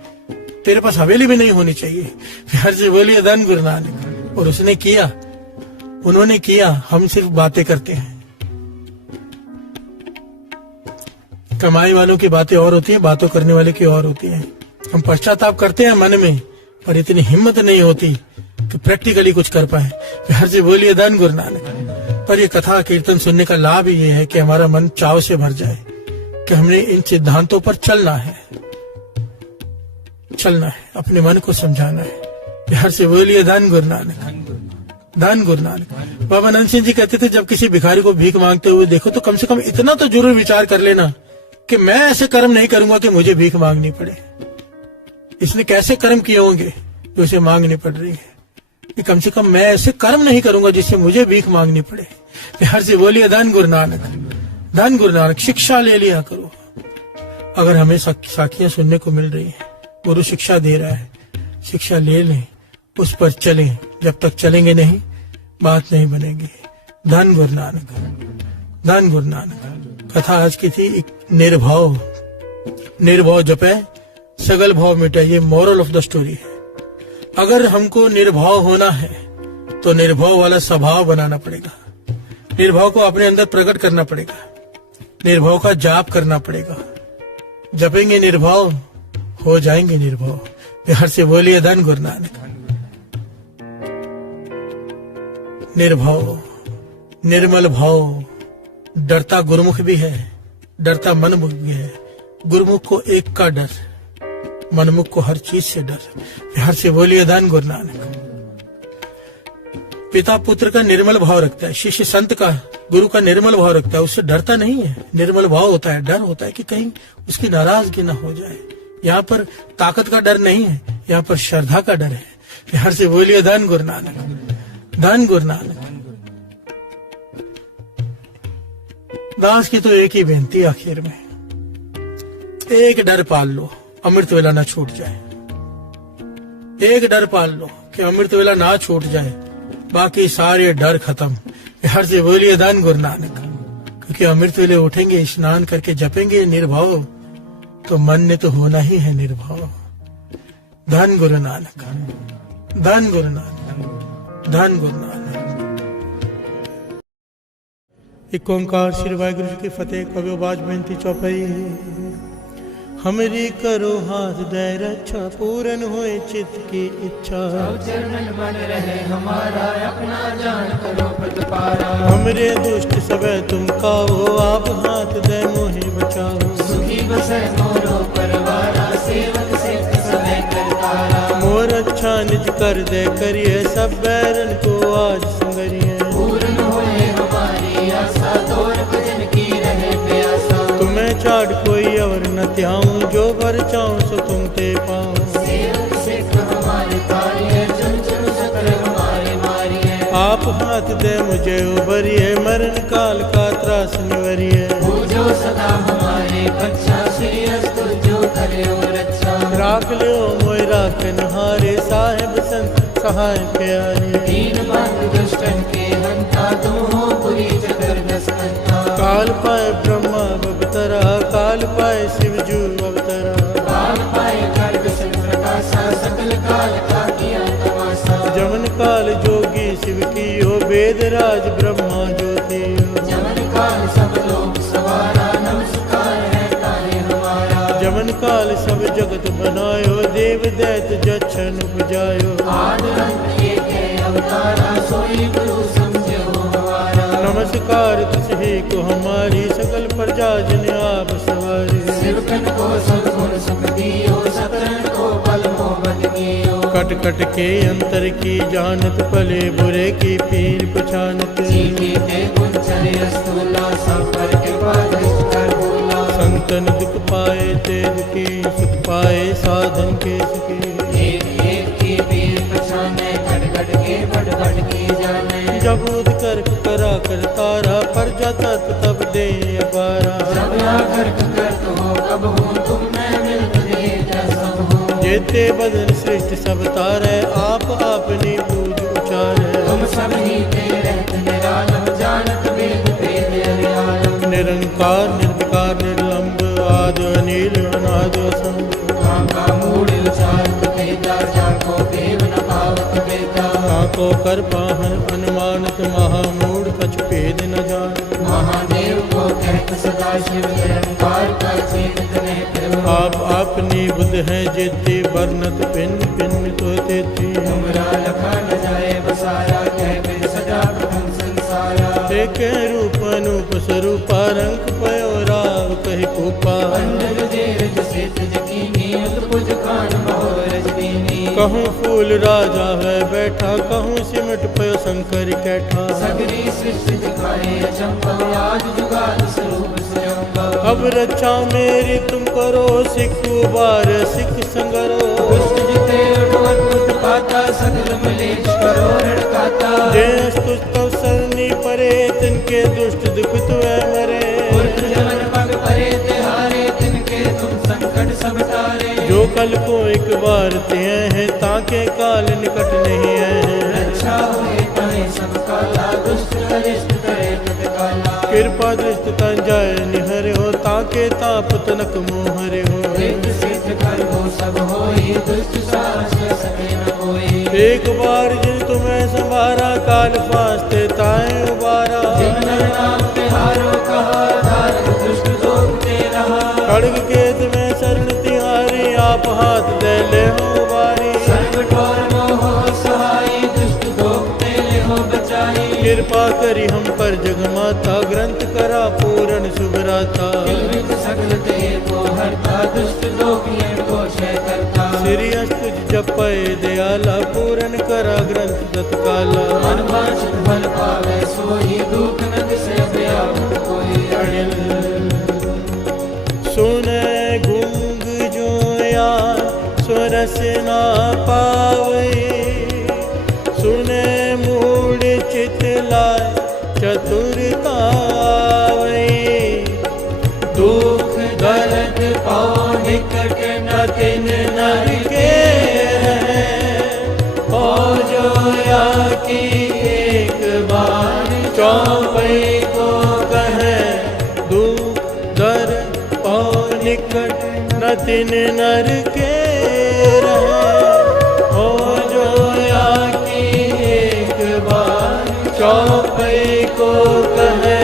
तेरे पास हवेली भी नहीं होनी चाहिए। हर से बोलिए धन गुरु नानक। और उसने किया, उन्होंने किया, हम सिर्फ बातें करते हैं। कमाई वालों की बातें और होती है, बातों करने वाले की और होती है। हम पश्चाताप करते हैं मन में, पर इतनी हिम्मत नहीं होती कि प्रैक्टिकली कुछ कर पाए। हर से बोलिए धन गुरु नानक। पर ये कथा कीर्तन सुनने का लाभ ये है कि हमारा मन चाव से भर जाए कि हमने इन सिद्धांतों पर चलना है, अपने मन को समझाना है। हर से बोलिए धन गुरु नानक, धन गुरु नानक। बाबा नंद सिंह जी कहते थे जब किसी भिखारी को भीख मांगते हुए देखो तो कम से कम इतना तो जरूर विचार कर लेना कि मैं ऐसे कर्म नहीं करूंगा कि मुझे भीख मांगनी पड़े। इसने कैसे कर्म किए होंगे जो उसे मांगनी पड़ रही है, कि कम से कम मैं ऐसे कर्म नहीं करूंगा जिससे मुझे भीख मांगनी पड़े। हर से बोलिए धन गुरु नानक, धन गुरु नानक। शिक्षा ले लिया करो। अगर हमें साखियां सुनने को मिल रही है, गुरु शिक्षा दे रहा है, शिक्षा ले लें, उस पर चलें। जब तक चलेंगे नहीं बात नहीं बनेगी। धन गुरु नानक, धन गुरु नानक। कथा आज की थी एक निर्भाव, निर्भाव जपे सगल भाव मिटे, ये मॉरल ऑफ द स्टोरी है। अगर हमको निर्भाव होना है तो निर्भाव वाला स्वभाव बनाना पड़ेगा, निर्भाव को अपने अंदर प्रकट करना पड़ेगा, निर्भाव का जाप करना पड़ेगा। जपेंगे निर्भाव, हो जाएंगे निर्भाव। हर से बोलिए धन गुरु नानक। निर्भाव, निर्मल भाव। डरता गुरुमुख भी है, डरता मनमुख भी है। गुरुमुख को एक का डर, मनमुख को हर चीज से डर। हर से बोलिए धन गुरु नानक। पिता पुत्र का निर्मल भाव रखता है, शिष्य संत का, गुरु का निर्मल भाव रखता है, उससे डरता नहीं है। निर्मल भाव होता है, डर होता है कि कहीं उसकी नाराजगी ना हो जाए। यहाँ पर ताकत का डर नहीं है, यहाँ पर श्रद्धा का डर है। हर से बोलिए धन गुरु नानक, धन गुरु नानक। दास की तो एक ही बेनती आखिर में, एक डर पाल लो, अमृत वेला ना छूट जाए। एक डर पाल लो कि अमृत वेला ना छूट जाए, बाकी सारे डर खत्म। हर से बोलिए धन गुरु नानक। क्योंकि अमृत वेले उठेंगे, स्नान करके जपेंगे निर्भाव, तो मन ने तो होना ही है निर्भाव। धन गुरु नानक, धन गुरु नानक, धन गुरु नानक। एक ओंकार श्री वाहिगुरु जी की फतेह। कभी बाज बेनती चौपाई। हमरी करो हाथ दे रक्षा, पूरन होए चित्त की इच्छा। चरणन मन रहे हमारा, अपना जान करो प्रतिपारा। हमरे दुष्ट सबे तुम काओ, आप हाथ दे मोहे बचाओ। सुखी बसे मोरो परवारा, सेवक सिद्ध समय करतारा। मोर अच्छा निज कर दे करिए, सब बैरन को आज संगरिए। पूर्ण होए हमारी आशा, तोर भजन की रहे प्यासा। तुम्हें छाड़ कोई और न त्याऊं, जो वर चाहूं सो तुम ते पाऊं। सेवक सिद्ध हमारे कार्य, चुन चुन सकल हमारे मारिए। आप हाथ दे मुझे उबरिए, मरण काल का त्रास निवरिए। पूजो सदा हमारे बच्चा, श्री अस्तु जो करे और अच्छा। राख लो मोय राखन हारे, साहेब संत सहाय प्यारे। दीन बंधु दुष्टन के हंता, तुम हो बुरी जबरदस्त हंता। काल पाए ब्रह्मा अवतरा, काल पाए शिवजू अवतरा। काल पाए गर्भ सन प्रकाशा, सकल काल का किया तमाशा। जमन काल जोगी शिव की हो, वेद राज ब्रह्मा ज्योति हो। जमन काल सब लोग सवारा, नमस्कार है तारे हमारा। जमन काल सब जगत बनायो, देव दैत जच्छन उपजायो। आद अंत एक है अवतारा, सोई गुरु समझो हमारा। नमस्कार तुझे को हमारी, सकल प्रजा जन आप सवारी। सिरकन को सद्गुण सुख दियो, सतरन को बल मोहब्बत दियो। कट कट के अंतर की जानत, भले बुरे की पीर पछानत। जीते ते गुण चले अस्तुला, सब पर कृपा दृष्ट कर बोला। संतन दुख पाए ते दुखी, सुख पाए साधन के सुखी। एक एक की पीर पछाने, घट घट के बढ़ बढ़ के जाने। जब उद कर करा कर तारा, पर जाता तब दे अबारा। जब आकर कर तो हो कब हूँ, तुम मैं मिल तुझे ते बदन सृष्टि सब तारै, आप आपनी बूझ उचारै। तुम सब ही ते रहत निरालम, जानत वेद भेद अरियालम। निरंकार निर्विकार निर्लंब, आदि अनील अनाद असंग। काका मूढ़ उचारत वेदा, जाको देव न पावत वेदा। काको कर पाहन अनुमानत, महामूढ़ कछ भेद न जान। महादेव को कहत सदा शिव, निरंकार का चेतत नहीं प्रभु। आप आपनी बुद्ध है जेती, बरनत भिन्न भिन्न तो तेती। तुमरा लखा न जाए बसाया, कह बिन सजा प्रथम संसारा। एक रूप अनूप स्वरूपा, रंग पयो राव कहि कूपा। अंडर देर जसे तज कीनी, उतपुज खान मोह रजदीनी। कहूँ फूल राजा है बैठा, कहूँ सिमट पयो शंकर कैठा। सगरी सृष्टि दिखाए अचंभव, आज जुगाद स्वरूप स्वयंभव। अब रक्षा मेरी तुम करो, सिख उबार सिख संगरो। दुष्ट जिते उठवत उत्पाता, सगल मलेश करो रणकाता। जय स्तुस्तव सरनी परे, तिनके दुष्ट दुखित वे मरे। पुरख जमन पग परे तिहारे, तिनके तुम संकट सब तारे। जो कल को एक बार ते हैं, ताके काल निकट नहीं है। रक्षा हुए ताए सब काला, दुष्ट अरिष्ट करे तत्काला। कृपा दृष्ट तन जाय निहरे हो, ताके ताप तनक मोहरे हो। एक सिद्ध कर हो सब होई, दुष्ट साहस सके न कोई। एक बार जिन तुम्हें संभारा, काल फास्ते ताए उबारा। जिन नर नाम तिहारो कहा, धारक दुष्ट लोक ते रहा। खड़ग केत में शरण तिहारी, आप हाथ दे ले हो बारी। सर्व ठोर मोह सहाई, दुष्ट लोक ते ले हो बचाई। कृपा करी हम पर जगमाता, ग्रंथ करा पूर्ण सुभराता। किलबित सकल देह को हरता, दुष्ट लोक ये को क्षय करता। श्री अष्टुज जपय दयाला, पूर्ण करा ग्रंथ तत्काला। मन वांछित फल पावे सोई, दुख न दिसे व्याकुल कोई। अनिल सुने गूंग जोया, स्वरस ना पावे। सुने मूढ़ चित लाय, चतुरता आवे। दुख दर्द पाओ निकट, न तिन नर के रहें। हो जोया की एक बार, चौपई को कहे। दुख दर पाओ निकट, न तिन नर के रहे। हो जोया की एक बार, चौपई को कहे।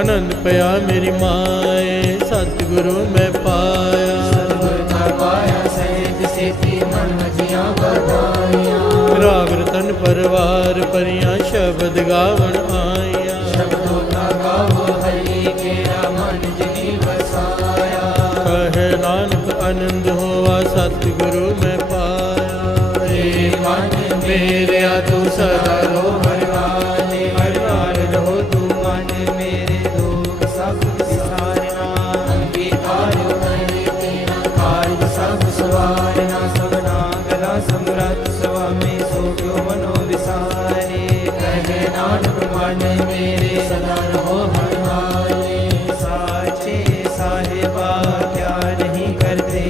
आनंद पया मेरी माए, सतगुरु मैं पाया। सतगुर का पाया सहित सेती, मन मजिया बधाइया। राग रतन परवार परियां, शब्द गावण आया। शब्दों का गावो हरि केरा, मन जिनी बसाया। कहे नानक आनंद होवा, सतगुरु मैं पाया। हे मन मेरे तू सदा रो हर वाले, हर वार रहो तू मन मेरे। दुख सब विसारना, अंगीकार करे तेरा। कार्य सब सवारना, सबना गला समरथ। स्वामी सो क्यों मनो विसारे। कहे नानक मन मेरे, सदा रहो हर वाले। साचे साहिबा क्या नहीं करते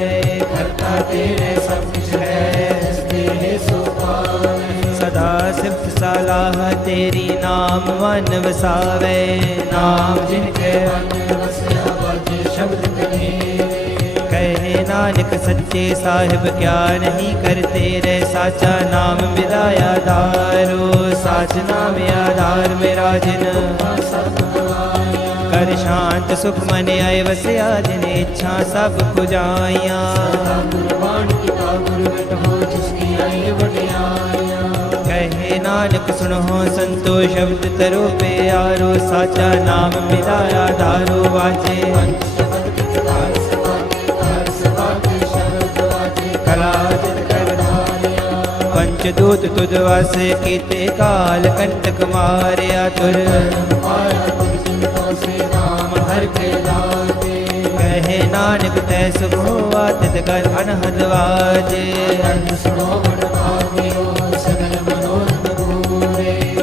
रे, करता तेरे सब कुछ है, तेरे सो पावे। सदा सिफ्त सलाह तेरी, नाम मन वसावे। नाम जिनके मन वसिया, बाजे शब्द कहे। कहे नानक सच्चे साहिब क्या नहीं करते रे। साचा नाम मिलाया धारो, साच नाम आधार मेरा जिन। कर शांत सुख मन आए वसिया, जिन इच्छा सब पुजाइया। कहे नानक सुनो संतो, शब्द तरो प्यारो। साचा नाम मिलाया धारो, वाजे कला जित कर धारिया। पंचदूत तुझ वासे, कीते काल कंटक मारिया। तुर कहे नानक तै सुख होवा, तित कर अनहद वाजे।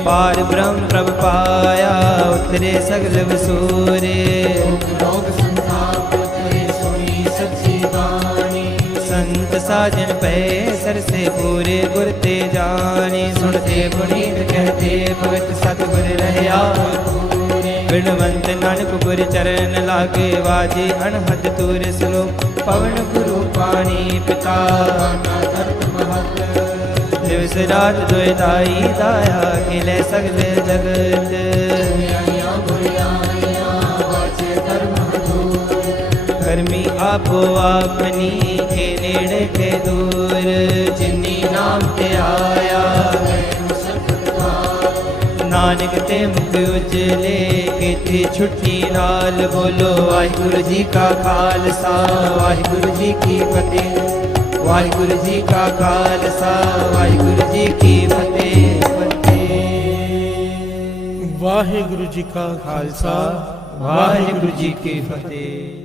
पार ब्रह्म प्रभ पाया, उतरे सगल वसूरे। लोक संताप उतरे, सोई सच्ची बाणी संत साजन पै सरसे पूरे गुर ते जाने सुनते पुनीत कहते भगत सतगुर रहया पूरे बिनवंत नानक गुर चरण लागे वाजे अनहद तूर सुनो पवन गुरु पानी पिता धर्म महत दिवस रात दुय दाई दाया खिले सगले जगत आया बुराया बाचे धर्म दूर कर्मी आपो आपनी के नेड़े के दूर जिन्नी नाम ते आया नानक ते मुख उजले केते छुट्टी नाल बोलो वाहिगुरु जी का खालसा वाहिगुरु जी की फतेह वाहिगुरु जी का खालसा वाहिगुरु जी की फतेह वाहिगुरु जी का खालसा वाहिगुरु जी की फतेह।